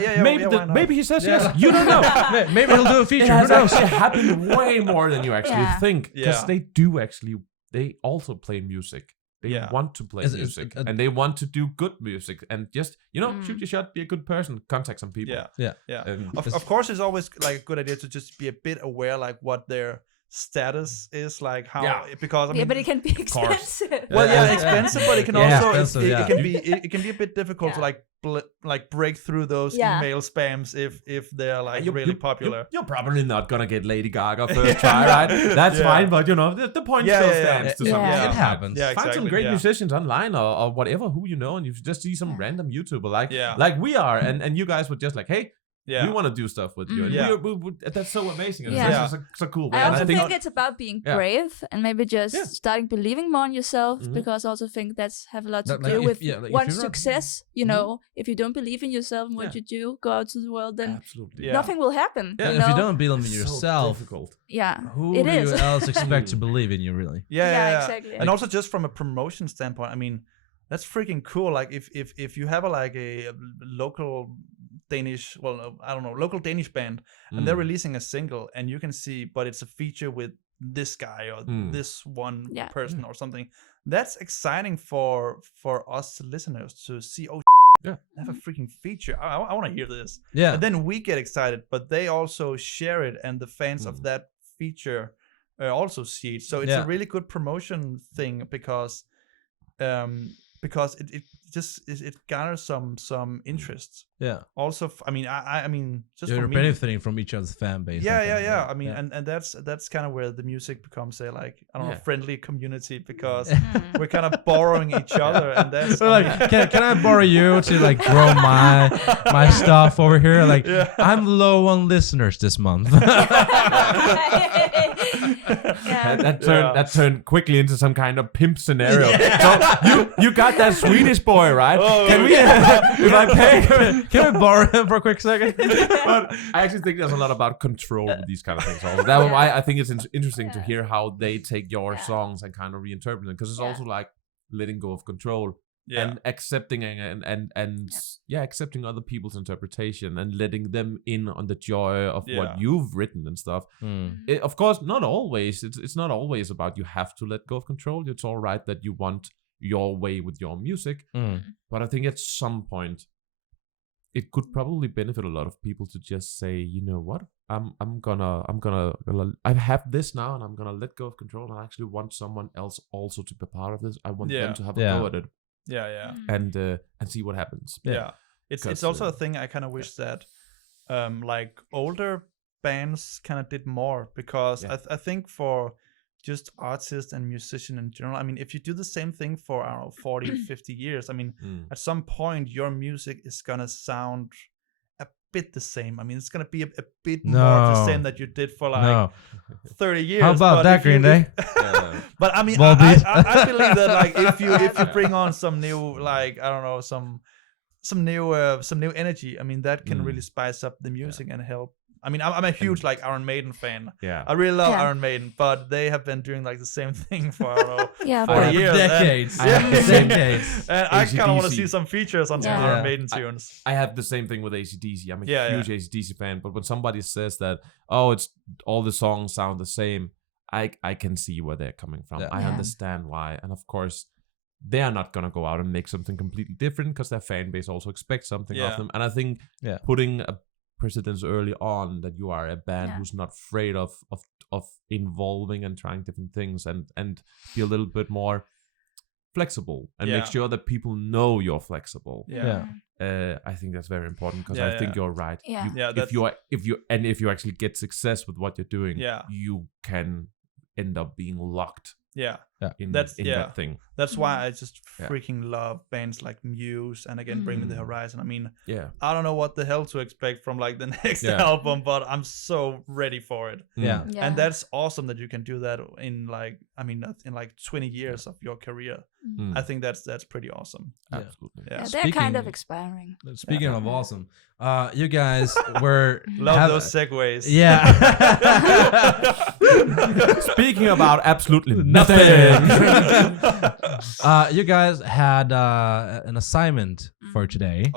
Maybe he says yes. You don't know. Maybe he'll do a feature. It has actually happened way more than you actually think. Because they also play music. They want to play music. And they want to do good music. And just, shoot your shot, be a good person, contact some people. Of course, it's always like a good idea to just be a bit aware, like what their status is, like how because I mean, but it can be expensive. Well, expensive, but it can also it can be a bit difficult to like break through those email spams if they're like really popular. You're probably not gonna get Lady Gaga first try, right? That's fine, but the point still stands to some extent. It happens. Find some great musicians online or whatever who you know, and you just see some random YouTuber like we are, and you guys were just like, hey. We want to do stuff with you. And we, that's so amazing. It's so cool. I also think it's about being brave and maybe just starting believing more in yourself, because I also think that's have a lot to do with one's success. If you don't believe in yourself and what you do, go out to the world, then nothing will happen. Yeah, if you don't believe in yourself, difficult. Who do you else expect to believe in you, really? Yeah, exactly. And also just from a promotion standpoint, I mean, that's freaking cool. Like if you have a local Danish, I don't know, local Danish band, and they're releasing a single, and you can see, but it's a feature with this guy or this one person or something. That's exciting for us listeners to see. Oh, I have a freaking feature. I want to hear this. Yeah. And then we get excited, but they also share it, and the fans of that feature also see it. So it's a really good promotion thing because it garners some interest. Yeah. Also, I mean, just you're for me, benefiting from each other's fan base. Yeah. I mean, and that's kind of where the music becomes a friendly community, because we're kind of borrowing each other, and that's like, can I borrow you to like grow my stuff over here? Like, I'm low on listeners this month. That turned quickly into some kind of pimp scenario. So you got that Swedish boy, right? Can we? If I pay, can we borrow him for a quick second? But I actually think there's a lot about control with these kind of things. Also, that's why I think it's interesting to hear how they take your songs and kind of reinterpret them, because it's also like letting go of control. And accepting accepting other people's interpretation and letting them in on the joy of what you've written and stuff. Of course, not always. It's not always about you have to let go of control. It's all right that you want your way with your music, but I think at some point it could probably benefit a lot of people to just say, you know what, I'm gonna I have this now, and I'm gonna let go of control, and I actually want someone else also to be part of this. I want them to have a go at it. And see what happens. It's also a thing I kind of wish that like older bands kind of did more, because I think for just artists and musicians in general, I mean, if you do the same thing for, I don't know, 40 50 years, I mean, at some point your music is gonna sound a bit the same. I mean, it's gonna be a bit more the same that you did for like 30 years. How about that, Green Day? But I mean, I believe that like if you bring on some new, like, I don't know, some new energy, I mean, that can really spice up the music and help. I mean, I'm a huge like Iron Maiden fan. I really love Iron Maiden, but they have been doing like the same thing for, I don't know, 40 years. Decades. Decades. And I kind of want to see some features on some Iron Maiden tunes. I have the same thing with AC/DC. I'm a huge AC/DC fan, but when somebody says that, it's all the songs sound the same, I can see where they're coming from. I understand why. And of course, they are not going to go out and make something completely different, because their fan base also expects something of them. And I think putting a precedence early on that you are a band who's not afraid of involving and trying different things, and be a little bit more flexible, and make sure that people know you're flexible. I think that's very important, because I think you're right. If you actually get success with what you're doing, you can end up being locked in that thing. That's why I just freaking love bands like Muse, and again Bring Me the Horizon. I mean, I don't know what the hell to expect from like the next album, but I'm so ready for it. And that's awesome that you can do that in like, I mean, in like 20 years of your career. I think that's pretty awesome. Absolutely. They're kind of expiring. Speaking of awesome, you guys were love those segues. Speaking about absolutely nothing. You guys had an assignment for today.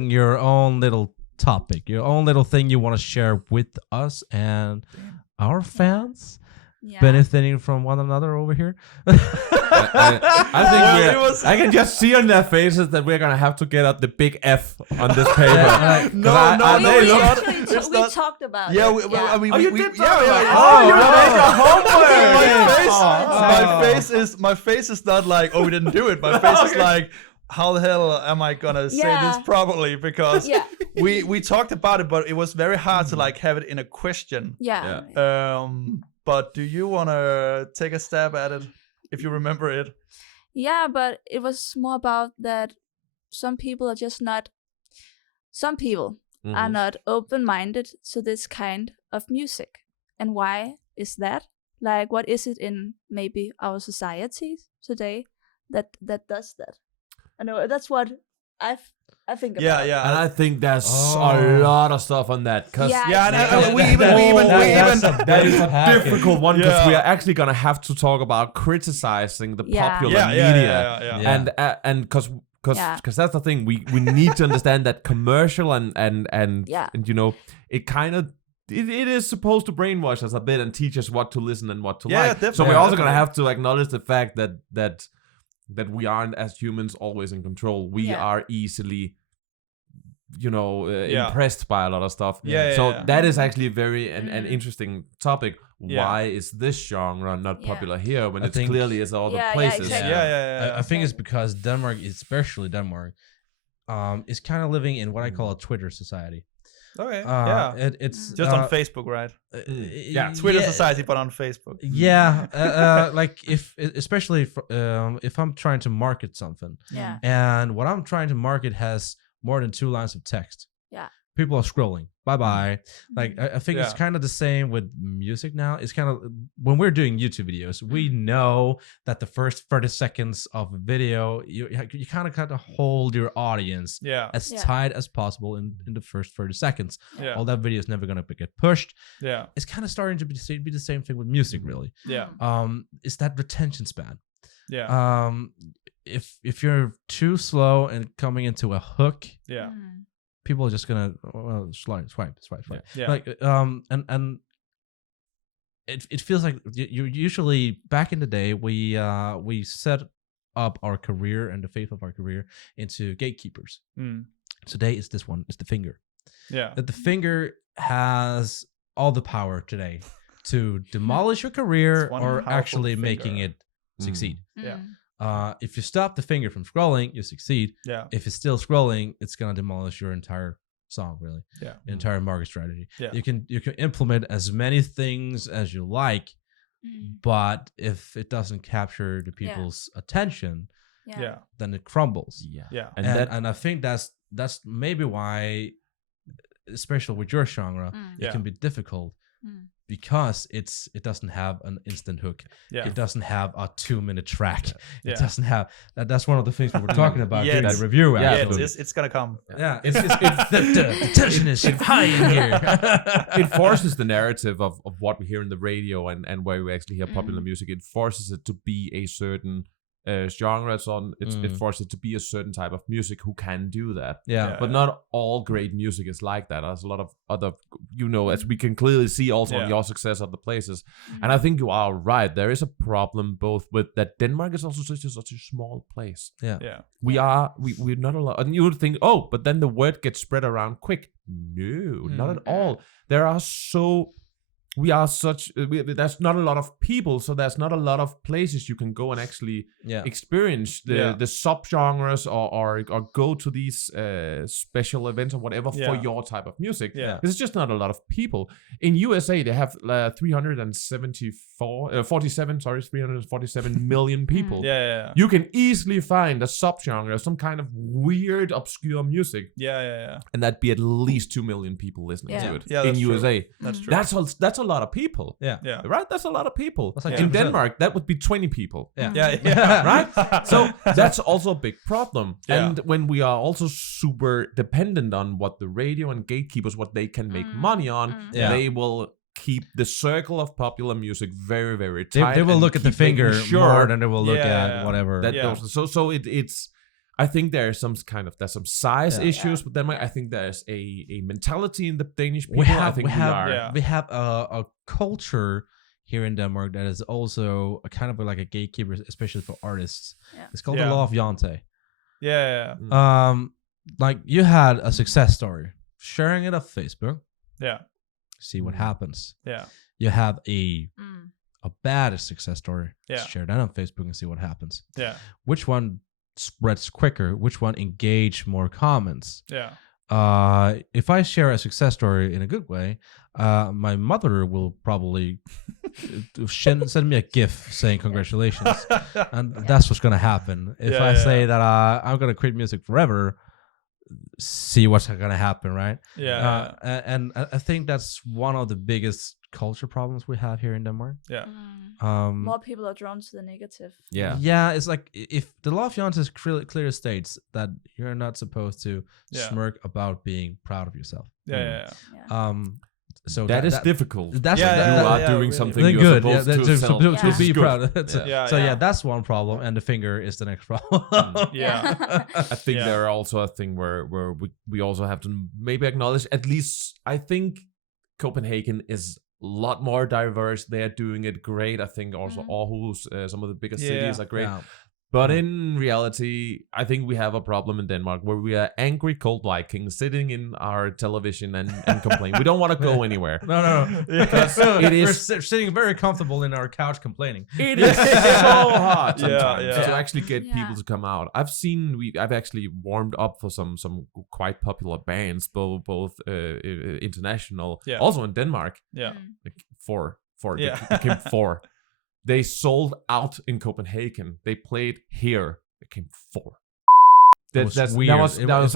Your own little topic, your own little thing you want to share with us and our fans. Benefiting from one another over here. I can just see on their faces that we're gonna have to get up the big F on this paper. We talked about it. You did talk about it. My face is not like, we didn't do it. My face is like, how the hell am I gonna say this properly? Because we talked about it, but it was very hard to like have it in a question. But do you want to take a stab at it, if you remember it? Yeah, but it was more about that some people are just not... Some people are not open-minded to this kind of music. And why is that? Like, what is it in maybe our society today that does that? I know, that's what I think about. And I think there's a lot of stuff on that. That is a difficult one, because we are actually gonna have to talk about criticizing the popular media, and because because that's the thing. We need to understand that commercial and you know, it kind of it is supposed to brainwash us a bit and teach us what to listen and what to like. Definitely. So we're also gonna have to acknowledge the fact that we aren't as humans always in control. We are easily, you know, impressed by a lot of stuff. That is actually a very an interesting topic. Why is this genre not popular here when it clearly is all the places? I think it's because Denmark, especially Denmark, is kind of living in what I call a Twitter society. Okay. It's just on Facebook, right? Twitter society, but on Facebook. Like especially if I'm trying to market something, and what I'm trying to market has more than 2 lines of text. People are scrolling. Bye. Like I think it's kind of the same with music now. It's kind of when we're doing YouTube videos, we know that the first 30 seconds of a video, you kind of hold your audience as tight as possible in the first 30 seconds. All that video is never gonna get pushed. It's kind of starting to be the same thing with music, really. It's that retention span. If you're too slow and coming into a hook, people are just gonna swipe. Like and it feels like you usually back in the day we set up our career and the faith of our career into gatekeepers. Today is this one, it's the finger. That the finger has all the power today to demolish your career or actually making it succeed. If you stop the finger from scrolling, you succeed. If it's still scrolling, it's gonna demolish your entire song, really. Entire market strategy. You can implement as many things as you like, but if it doesn't capture the people's attention, then it crumbles. And I think that's maybe why, especially with your genre, it can be difficult. Because it doesn't have an instant hook. It doesn't have a 2-minute track. It doesn't have that's one of the things we were talking about in that review. It's gonna come. The tension is high in here. It forces the narrative of what we hear in the radio and where we actually hear popular music. It forces it to be a certain genre. It forces it to be a certain type of music who can do that. But not all great music is like that. There's a lot of other, you know, as we can clearly see also in your success of the places. And I think you are right. There is a problem both with that Denmark is also such a small place. We're not a lot. And you would think, oh, but then the word gets spread around quick. No, not at all. There's not a lot of people, so there's not a lot of places you can go and actually experience the subgenres or go to these special events or whatever for your type of music. There's just not a lot of people. In USA, they have 347 million people. You can easily find a subgenre, some kind of weird, obscure music. And that'd be at least 2 million people listening to it in USA. That's true. That's a lot of people. Right? That's a lot of people. Like in Denmark, that would be 20 people. Right? So that's also a big problem. And when we are also super dependent on what the radio and gatekeepers, what they can make money on, they will keep the circle of popular music very, very tight. They will look at the finger more than they will look at whatever. So it's I think there's some size issues with Denmark. I think there's a mentality in the Danish people. We have a culture here in Denmark that is also a kind of like a gatekeeper, especially for artists. It's called the law of Jante. Like you had a success story, sharing it on Facebook. See what happens. You have a bad success story. Share that on Facebook and see what happens. Which one spreads quicker? Which one engage more comments? If I share a success story in a good way, my mother will probably send me a GIF saying congratulations, and that's what's gonna happen. If I say that I'm gonna quit music forever, see what's gonna happen, right? And I think that's one of the biggest culture problems we have here in Denmark. More people are drawn to the negative. It's like if the law of Jante clearly states that you're not supposed to smirk about being proud of yourself. So that is difficult. That's you are doing really. something you're good. supposed to sell. To be proud. Yeah. That's one problem, and the finger is the next problem. Yeah. I think there are also a thing where we also have to maybe acknowledge, at least I think Copenhagen is a lot more diverse. They are doing it great. I think also Aarhus, some of the biggest cities are great. Yeah. But in reality, I think we have a problem in Denmark where we are angry cold Vikings sitting in our television and complain. We don't want to go anywhere. No. Because We're sitting very comfortable in our couch complaining. It is so hard sometimes Yeah. to actually get people to come out. I've actually warmed up for some quite popular bands, both international, also in Denmark. Yeah. Like four. They became four. They sold out in Copenhagen. They played here. It came 4. That was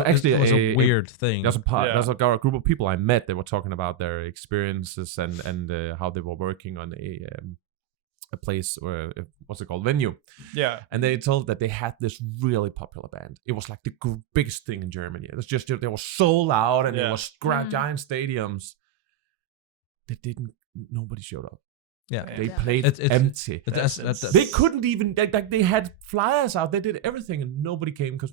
actually a weird thing. There's a group of people I met. They were talking about their experiences and how they were working on a place, or what's it called, venue. Yeah. And they told that they had this really popular band. It was like the biggest thing in Germany. It was just, they were so loud and it was giant stadiums. Nobody showed up. Yeah, they played empty. They couldn't even they had flyers out. They did everything, and nobody came because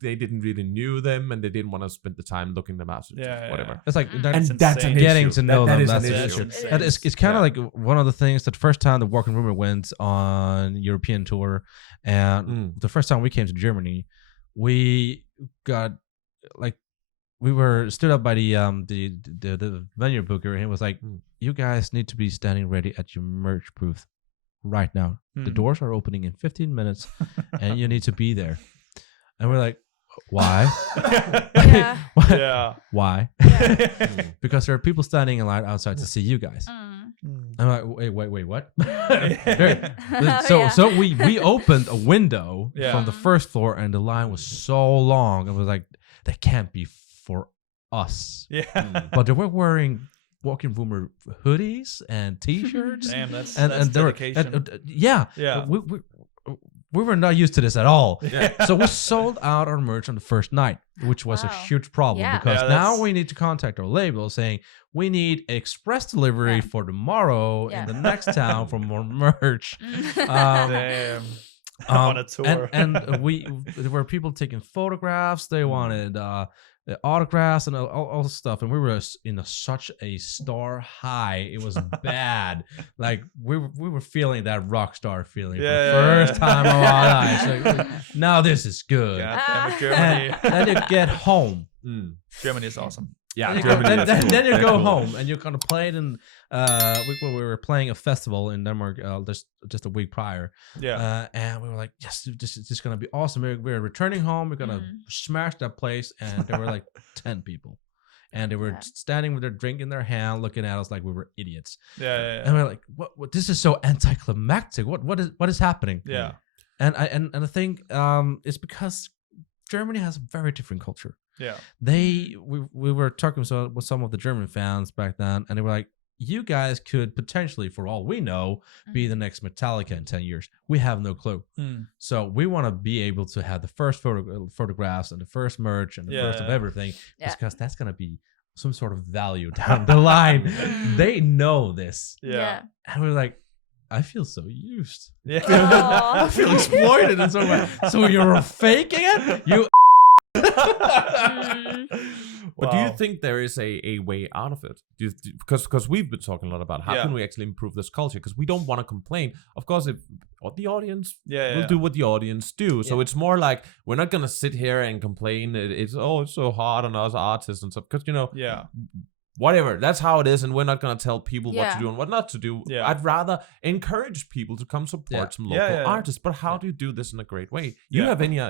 they didn't really knew them, and they didn't want to spend the time looking them out. So whatever. It's like that's getting to know them. That's an issue. It's kind of like one of the things that first time the Walking Rumor went on European tour, and the first time we came to Germany, we got like. We were stood up by the venue booker, and he was like, "You guys need to be standing ready at your merch booth right now. The doors are opening in 15 minutes, and you need to be there." And we're like, "Why? Why? Because there are people standing in line outside to see you guys." I'm like, wait, what? So we opened a window from the first floor, and the line was so long. I was like, that can't be for us. But they were wearing Walking Rumor hoodies and t-shirts. Damn, that's dedication. We were not used to this at all. So we sold out our merch on the first night, which was a huge problem because now we need to contact our label saying we need express delivery for tomorrow in the next town for more merch. Damn. On a tour. And there were people taking photographs. They wanted autographs and all this stuff, and we were in such a star high. It was bad. Like we were feeling that rock star feeling for the first time of our lives. Like, now this is good. Germany. And then you get home. Germany is awesome. Yeah, then you go home and you're gonna play it in. We were playing a festival in Denmark just a week prior. And we were like, yes, this is gonna be awesome. We're returning home. We're gonna smash that place. And there were like 10 people, and they were standing with their drink in their hand, looking at us like we were idiots. And we're like, what? This is so anticlimactic. What is happening? And I think it's because Germany has a very different culture. We were talking with some of the German fans back then, and they were like, you guys could potentially, for all we know, be the next Metallica in 10 years. We have no clue. So we want to be able to have the first photographs and the first merch and the first of everything, because that's going to be some sort of value down the line. They know this. And we're like, I feel so used. I feel exploited in some way. So you're faking it? You But do you think there is a way out of it? Because we've been talking a lot about how can we actually improve this culture? Because we don't want to complain. Of course, if the audience will do what the audience do. So it's more like we're not gonna sit here and complain. It's so hard on us artists and stuff. Because whatever, that's how it is, and we're not gonna tell people what to do and what not to do. I'd rather encourage people to come support some local artists. But how do you do this in a great way? Do you have any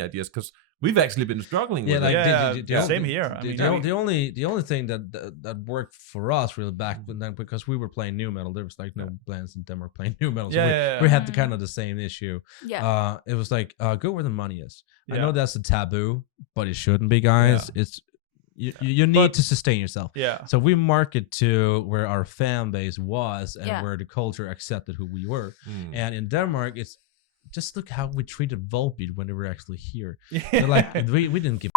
ideas? Because we've actually been struggling with it. Same here. The only thing that worked for us really back then, because we were playing new metal, there was like no bands in Denmark playing new metal, so we had kind of the same issue. It was like go where the money is. I know that's a taboo, but it shouldn't be, guys. It's you need to sustain yourself. So we market to where our fan base was and where the culture accepted who we were. And in Denmark, it's just look how we treated Volbeat when they were actually here. They're like, we didn't give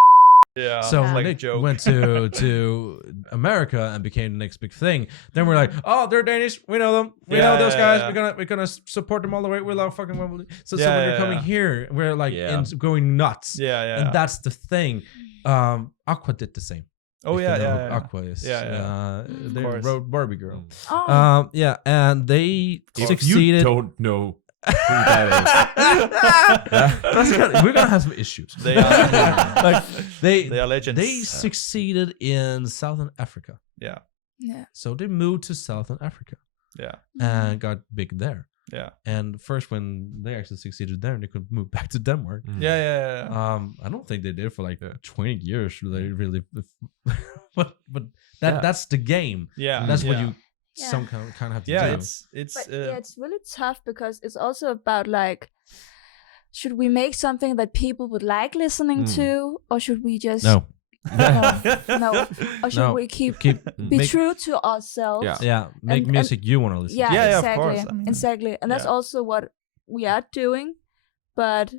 Yeah. So like when a they joke. went to America and became the next big thing, then we're like, oh, they're Danish. We know them. We know those guys. We're gonna support them all the way. We love fucking Wembley. So when they're coming here, we're like going nuts. Yeah. And that's the thing. Aqua did the same. Oh yeah. Aqua is they course. wrote Barbie Girl. Oh. And they If succeeded. you don't know who that We're gonna have some issues. They are like they are legends. They succeeded in Southern Africa. Yeah. So they moved to Southern Africa. Yeah. And got big there. Yeah. And first, when they actually succeeded there, they could move back to Denmark. Yeah. I don't think they did for like 20 years. They really, but that's the game. Yeah. That's what you some kind of have to do. It's really tough because it's also about like, should we make something that people would like listening to, or should we just no, or should we keep be true to ourselves? Make music you want to listen to. Yeah, exactly. Of course. I mean, exactly, and that's also what we are doing. But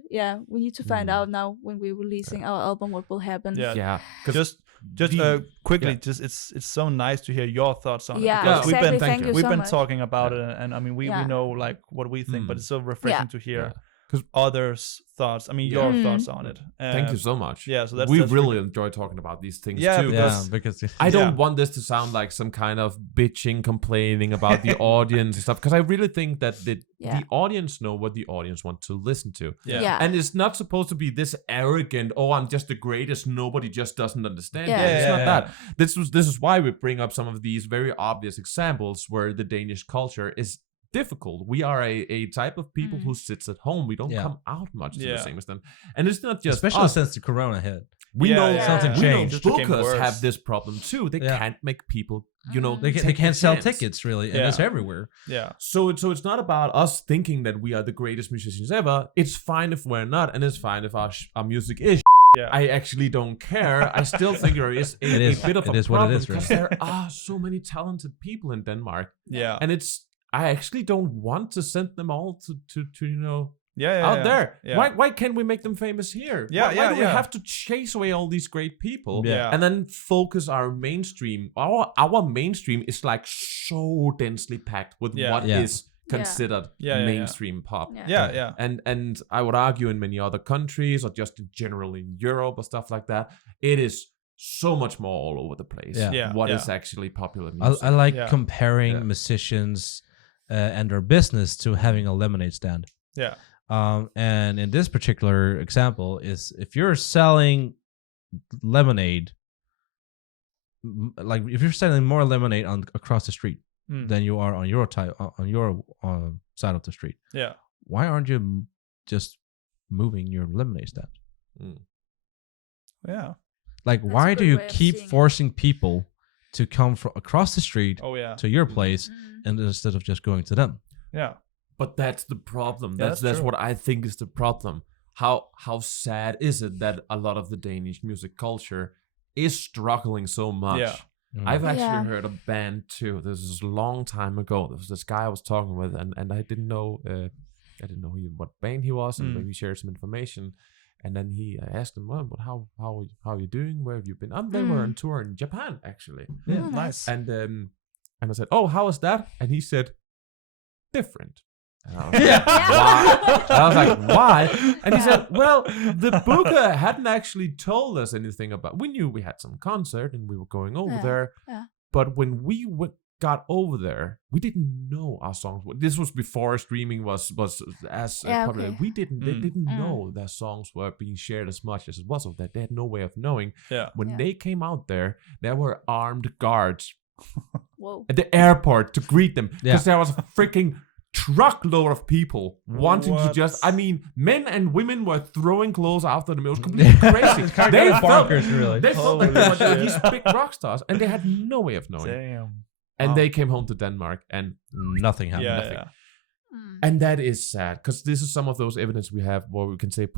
we need to find out now when we're releasing our album what will happen. Yeah. Just quickly, just it's so nice to hear your thoughts on it. Yeah, exactly. We've been talking about it, and I mean we know like what we think, but it's so refreshing to hear others' thoughts. I mean your thoughts on it. Thank you so much. Yeah, so that's really enjoy talking about these things too. Because I don't want this to sound like some kind of bitching, complaining about the audience and stuff. Because I really think that the audience know what the audience wants to listen to. And it's not supposed to be this arrogant. Oh, I'm just the greatest. Nobody just doesn't understand. It's not that. This is why we bring up some of these very obvious examples where the Danish culture is difficult. We are a type of people who sits at home. We don't come out much to the same extent. And it's not just especially us. since the corona hit. We know something changed. Bookers have this problem too. They can't make people, they can't sell tickets really, and it's everywhere. Yeah. So it's not about us thinking that we are the greatest musicians ever. It's fine if we're not, and it's fine if our music is. I actually don't care. I still think there is a bit of a problem because there are so many talented people in Denmark. Yeah. And I actually don't want to send them all to out there. Yeah. Why can't we make them famous here? Why do we have to chase away all these great people and then focus our mainstream? Our mainstream is like so densely packed with what is considered mainstream pop. And I would argue in many other countries or just generally in Europe or stuff like that, it is so much more all over the place. What is actually popular music? I like comparing musicians and their business to having a lemonade stand. Yeah. And in this particular example is if you're selling lemonade, like if you're selling more lemonade across the street than you are on your side of the street. Yeah. Why aren't you just moving your lemonade stand? Yeah. Like, why do you keep forcing people to come from across the street to your place and instead of just going to them? Yeah. But that's the problem. That's what I think is the problem. How sad is it that a lot of the Danish music culture is struggling so much? Yeah. I've actually heard a band too. This is a long time ago. There was this guy I was talking with, and I didn't know what band he was, and we shared some information. And then I asked him, well, how are you doing? Where have you been? They were on tour in Japan, actually. Yeah, nice. And I said, oh, how was that? And he said, different. And I was like, why? And I was like, why? And he said, well, the booker hadn't actually told us anything about. We knew we had some concert and we were going over there, but when we got over there, we didn't know our songs. This was before streaming was as popular. We didn't. They didn't know their songs were being shared as much as it was. Of that, they had no way of knowing. When they came out there were armed guards at the airport to greet them because there was a freaking truckload of people wanting to just. I mean, men and women were throwing clothes after them. It was completely crazy. They felt like they were these big rock stars, and they had no way of knowing. Damn. And they came home to Denmark and nothing happened. Yeah. And that is sad because this is some of those evidence we have where we can say,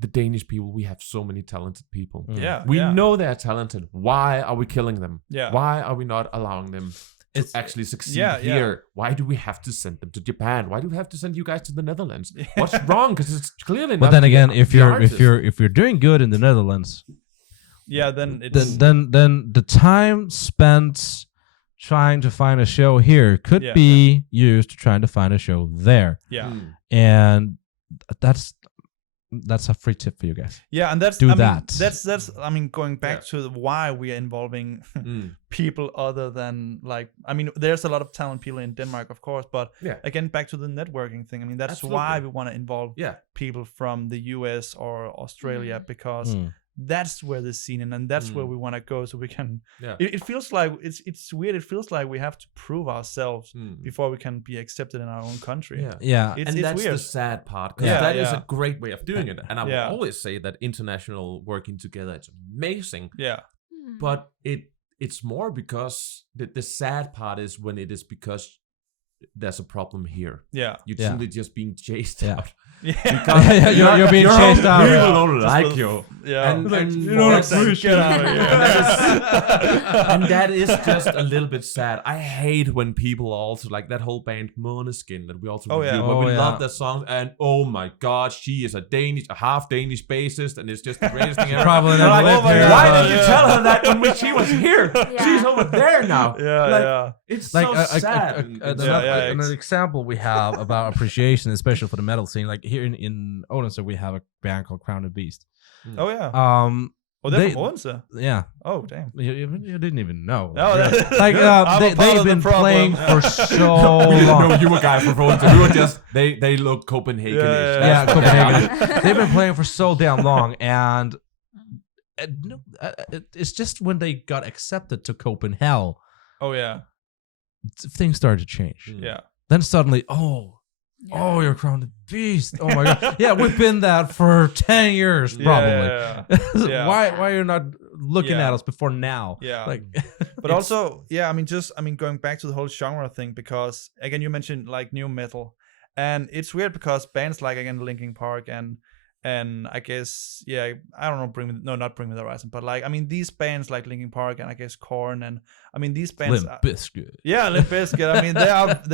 the Danish people, we have so many talented people. We know they're talented. Why are we killing them? Why are we not allowing them to actually succeed here? Why do we have to send them to Japan? Why do we have to send you guys to the Netherlands? What's wrong? Because it's clearly not. But then again, if you're doing good in the Netherlands, Yeah, then it's then the time spent trying to find a show here could be used to trying to find a show there. Yeah. And that's a free tip for you guys. Yeah, and that's that's I mean, going back to why we are involving people other than like, I mean, there's a lot of talented people in Denmark, of course, but again, back to the networking thing. I mean, that's why we want to involve people from the US or Australia, because that's where the scene is, and that's where we want to go, so we can. It feels like it's weird. It feels like we have to prove ourselves before we can be accepted in our own country. And that's weird. The sad part, because that is a great way of doing it. And I will always say that international working together, it's amazing. Yeah, but it's more because the sad part is when it is because there's a problem here. Yeah, you're simply just being chased out. Yeah, you're being chased out. People don't like you. Yeah, and you don't get out of here. And that is just a little bit sad. I hate when people also like that whole band Måneskin that we also review. But we love their songs, and oh my god, she is a half Danish bassist, and it's just the greatest thing ever. Probably never lived here. Why did you tell her that when she was here? She's over there now. It's like so sad. An example we have about appreciation, especially for the metal scene, like here in Odense, we have a band called Crown of Beast. Oh yeah. They're from Odense. Yeah. Oh damn. You didn't even know. No, they've been playing for so long. No, you were guys from Odense. We were just they look Copenhagen-ish. Yeah, Copenhagen. They've been playing for so damn long, and it's just when they got accepted to Copenhagen. Oh yeah. Things started to change. Yeah. Then suddenly, you're Crown of Beast. Oh my god. Yeah, we've been that for 10 years probably. Why are you not looking at us before now? Yeah. Like, but also, going back to the whole genre thing, because again, you mentioned like new metal, and it's weird because bands like, again, Linkin Park and I guess, I don't know, not Bring Me the Horizon, but like, I mean, these bands like Linkin Park and I guess Korn, and I mean, these bands. Limp Bizkit. Yeah, Limp Bizkit. I mean, they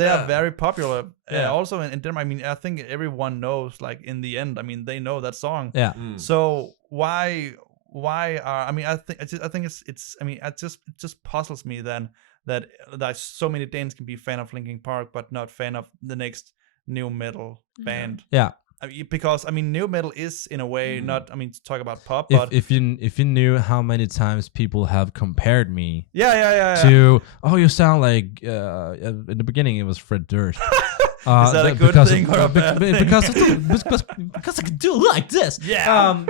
are very popular. Also in Denmark, I mean, I think everyone knows, like, in the end, I mean, they know that song. Yeah. So why are, I mean, I think it's I mean, it just puzzles me then that so many Danes can be fan of Linkin Park but not fan of the next new metal band. Yeah. Because I mean, new metal is in a way not. I mean, to talk about pop, but if you knew how many times people have compared me, to you sound like in the beginning it was Fred Durst. Is that a good thing or a bad thing? Because I can do it like this. Yeah.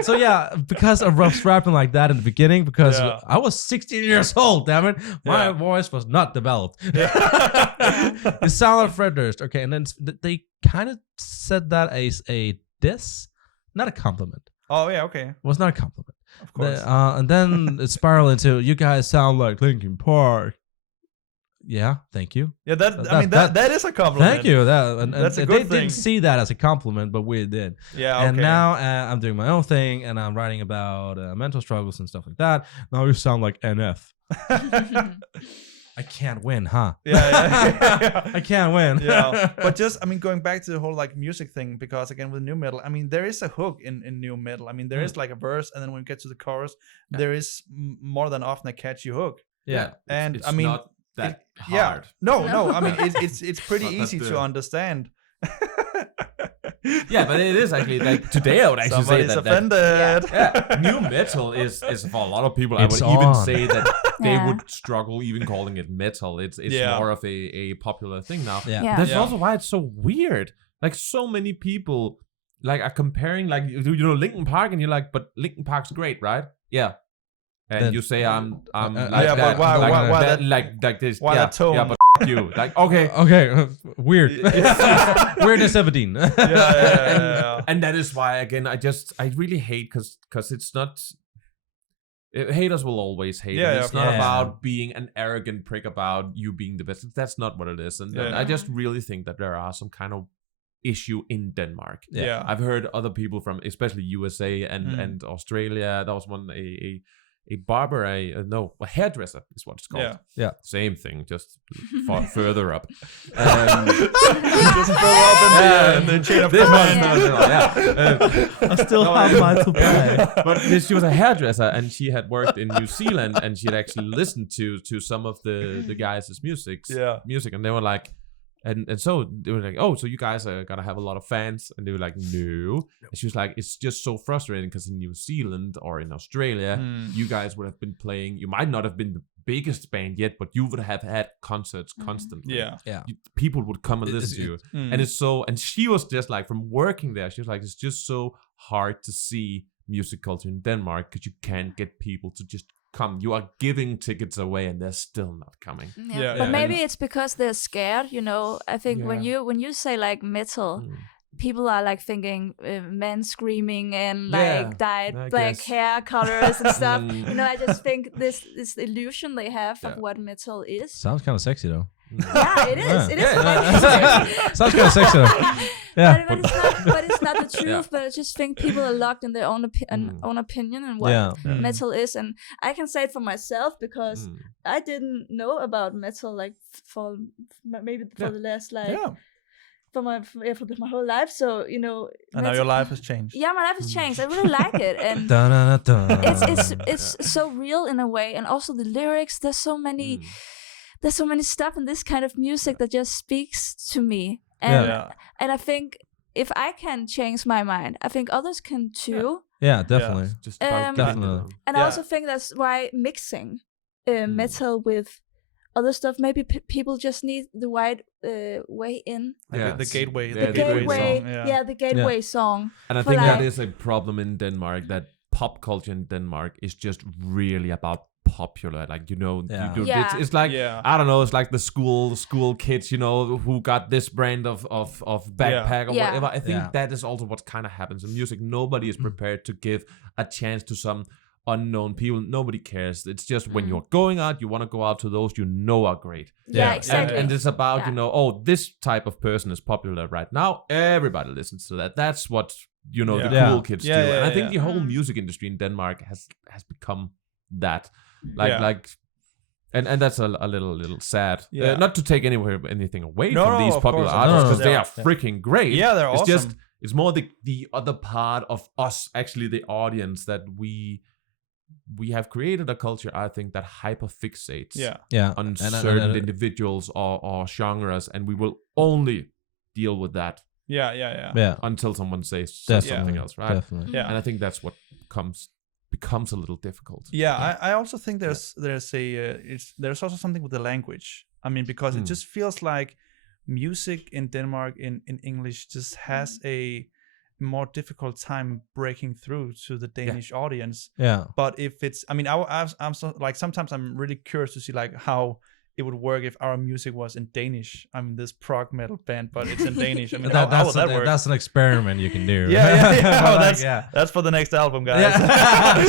Because of rough rapping like that in the beginning, because I was 16 years old, damn it. My voice was not developed. You sound like Fred Durst. Okay, and then they kind of said that as a diss, not a compliment. Oh, yeah, okay. It was not a compliment. Of course. And then it spiraled into, you guys sound like Linkin Park. Yeah, thank you. Yeah, that is a compliment. Thank you. That's a good thing. They didn't see that as a compliment, but we did. Yeah, okay. And now I'm doing my own thing, and I'm writing about mental struggles and stuff like that. Now you sound like NF. I can't win, huh? Yeah. I can't win. Yeah, but just, I mean, going back to the whole like music thing, because again with new metal, I mean, there is a hook in new metal. I mean, there is like a verse, and then when we get to the chorus, there is more than often a catchy hook. Yeah, and it's I mean, not that hard. No. I mean, it's pretty easy to understand. Yeah, but it is actually like today I would actually say that offended. New metal is for a lot of people. I would even say that they would struggle even calling it metal. It's more of a popular thing now. Yeah. That's also why it's so weird. Like so many people like are comparing, like, you know, Linkin Park, and you're like, but Linkin Park's great, right? Yeah. And then you say I'm like that, but why like this? Why that tone? Yeah, but you like okay, weird. Weirdness 17. And that is why again I really hate because it's not. Haters will always hate. It's not about being an arrogant prick about you being the best. That's not what it is. And I just really think that there are some kind of issue in Denmark. Yeah, I've heard other people from especially USA and Australia. That was one a barber, a hairdresser is what it's called. Yeah. Same thing, just far further up. Just further up in the chain of command. I still have mine to play. But she was a hairdresser, and she had worked in New Zealand, and she had actually listened to some of the guys' music, and they were like, and so they were like, oh, so you guys are gonna have a lot of fans, and they were like, no. And she was like, it's just so frustrating because in New Zealand or in Australia, you guys would have been playing. You might not have been the biggest band yet, but you would have had concerts constantly. People would come and listen to you, and it's so. And she was just like, from working there, she was like, it's just so hard to see music culture in Denmark because you can't get people to just come. You are giving tickets away and they're still not coming. But maybe it's because they're scared, I think when you say like metal, people are like thinking men screaming and like dyed black hair colors and stuff. I just think this illusion they have of what metal is. Sounds kind of sexy though. Yeah, it is. It is. Sounds kind of sexy though. Yeah, but it's not the truth. But I just think people are locked in their own opinion and what metal is, and I can say it for myself because I didn't know about metal like for the last for my whole life. So and now your life has changed. Yeah, my life has changed. I really like it, and it's so real in a way, and also the lyrics. There's so many stuff in this kind of music that just speaks to me. And I think if I can change my mind, I think others can too. Yeah, definitely. Just definitely. And I also think that's why mixing metal with other stuff, maybe people just need the right way in. The gateway. The gateway song. The gateway song. And I think that is a problem in Denmark, that pop culture in Denmark is just really about popular, like it's like I don't know, it's like the school kids who got this brand of backpack or whatever. I think that is also what kind of happens in music. Nobody is prepared to give a chance to some unknown people. Nobody cares. It's just when you're going out, you want to go out to those are great. Exactly. And it's about this type of person is popular right now, everybody listens to that. That's what the cool kids do. And I think the whole music industry in Denmark has become that. And that's a little sad. Not to take anything away from these popular artists, because they are freaking great. Yeah, they're awesome. It's more the other part of us, actually, the audience, that we have created a culture, I think, that hyperfixates on certain individuals or genres, and we will only deal with that. Until someone says something else, right? Definitely. And I think that's what becomes a little difficult. I also think there's also something with the language. I mean, because it just feels like music in Denmark in English just has a more difficult time breaking through to the Danish audience. But if it's, I mean, I'm so, like, sometimes I'm really curious to see like how it would work if our music was in Danish. I mean, this prog metal band, but it's in Danish. I mean, how would that work? That's an experiment you can do. That's for the next album, guys.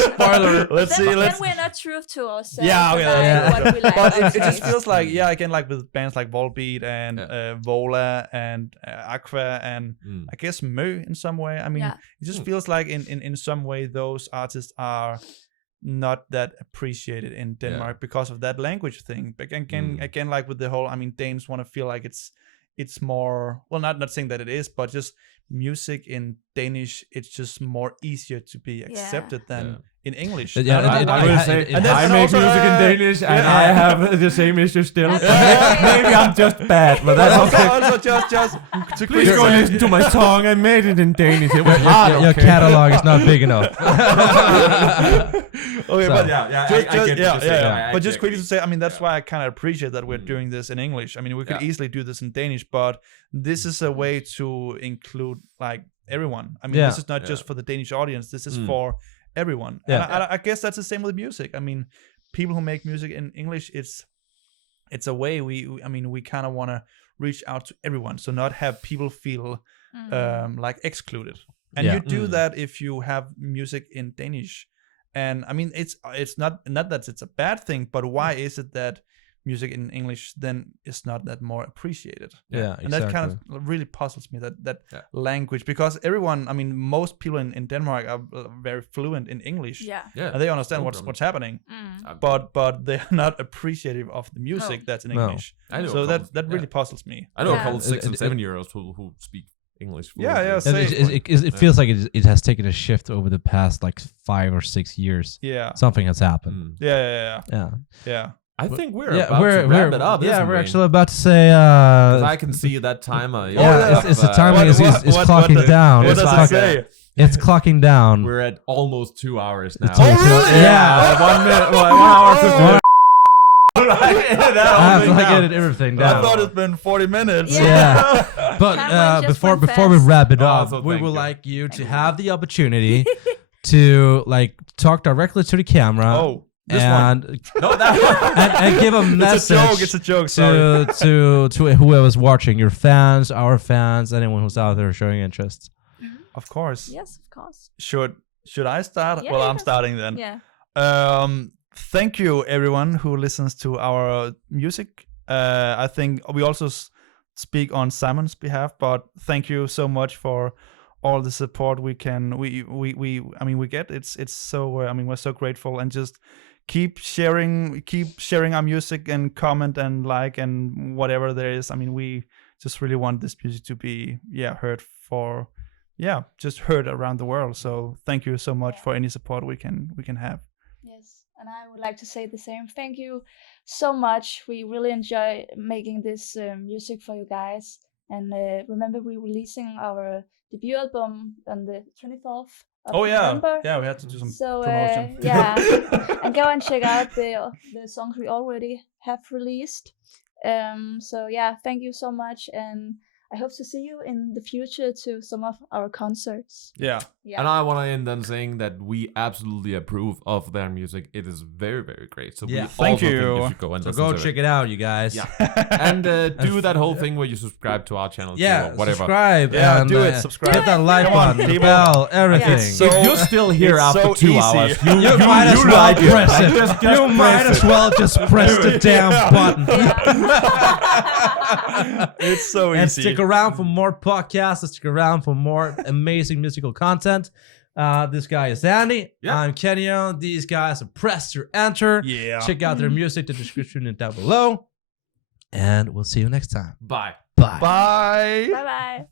Spoiler. Let's see. Then we're not true to ourselves. What we like. But it just feels like, again, like with bands like Volbeat and Vola and Aqua and I guess Mø in some way. I mean, it just feels like in some way those artists are not that appreciated in Denmark because of that language thing. But again, like with the whole, I mean, Danes want to feel like it's more, well, not saying that it is, but just music in Danish, it's just more easier to be accepted than in English. I make music in Danish, and I have the same issue still. Maybe I'm just bad, but that's okay. Also, just to please go listen to my song. I made it in Danish. It was hard. Your catalog is not big enough. Okay, so, but just quickly to say, I mean, that's why I kind of appreciate that we're doing this in English. I mean, we could easily do this in Danish, but this is a way to include like everyone. I mean, this is not just for the Danish audience. This is for everyone. And I guess that's the same with music. I mean, people who make music in English, it's a way we kind of want to reach out to everyone, so not have people feel like excluded. And you do that if you have music in Danish. And I mean, it's not that it's a bad thing, but why is it that music in English, then it's not that more appreciated. Yeah, and that kind of really puzzles me, that language, because everyone, I mean, most people in Denmark are very fluent in English. And they understand what's happening, but they're not appreciative of the music that's in English. I know, so that really puzzles me. I know a couple 6 and 7 year olds who speak English. It feels like it has taken a shift over the past like 5 or 6 years. Something has happened. Yeah. I think we're about to wrap it up. Yeah, we're actually about to say. I can see that timer. It's the timing is clocking down. What does it say? It's clocking down. We're at almost 2 hours now. Yeah, 1 minute, 1 hour 50. I have to edit everything down. I thought it's been 40 minutes. Yeah. But before we wrap it up, we would like you to have the opportunity to talk directly to the camera. And give a message. It's a joke. Sorry. to whoever's watching, your fans, our fans, anyone who's out there showing interest. Of course. Yes, of course. Should I start? Yeah, well, I'm starting then. Yeah. Thank you, everyone who listens to our music. I think we also speak on Simon's behalf, but thank you so much for all the support we get. It's so we're so grateful, and just keep sharing our music and comment and like and whatever there is. I mean, we just really want this music to be heard around the world. So thank you so much for any support we can have. Yes, and I would like to say the same. Thank you so much. We really enjoy making this music for you guys. And remember, we're releasing our debut album on the 24th of November. Yeah, we had to do some promotion. And go and check out the songs we already have released. Thank you so much, and I hope to see you in the future to some of our concerts. Yeah. And I want to end on saying that we absolutely approve of their music. It is very, very great. So thank you. Think you should go and go check it out, you guys. Yeah. And do that whole thing where you subscribe to our channel. Yeah, or whatever. Subscribe. Yeah, and, do it. Subscribe. Hit that like button, the bell, everything. So, if you're still here after 2 hours, you might as well press it. You might as well just press the damn button. It's so easy. And stick around for more podcasts. Stick around for more amazing musical content. This guy is Andy. I'm Kenyon. These guys are Press or Enter. Check out their music. The description is down below. And we'll see you next time. Bye. Bye. Bye-bye.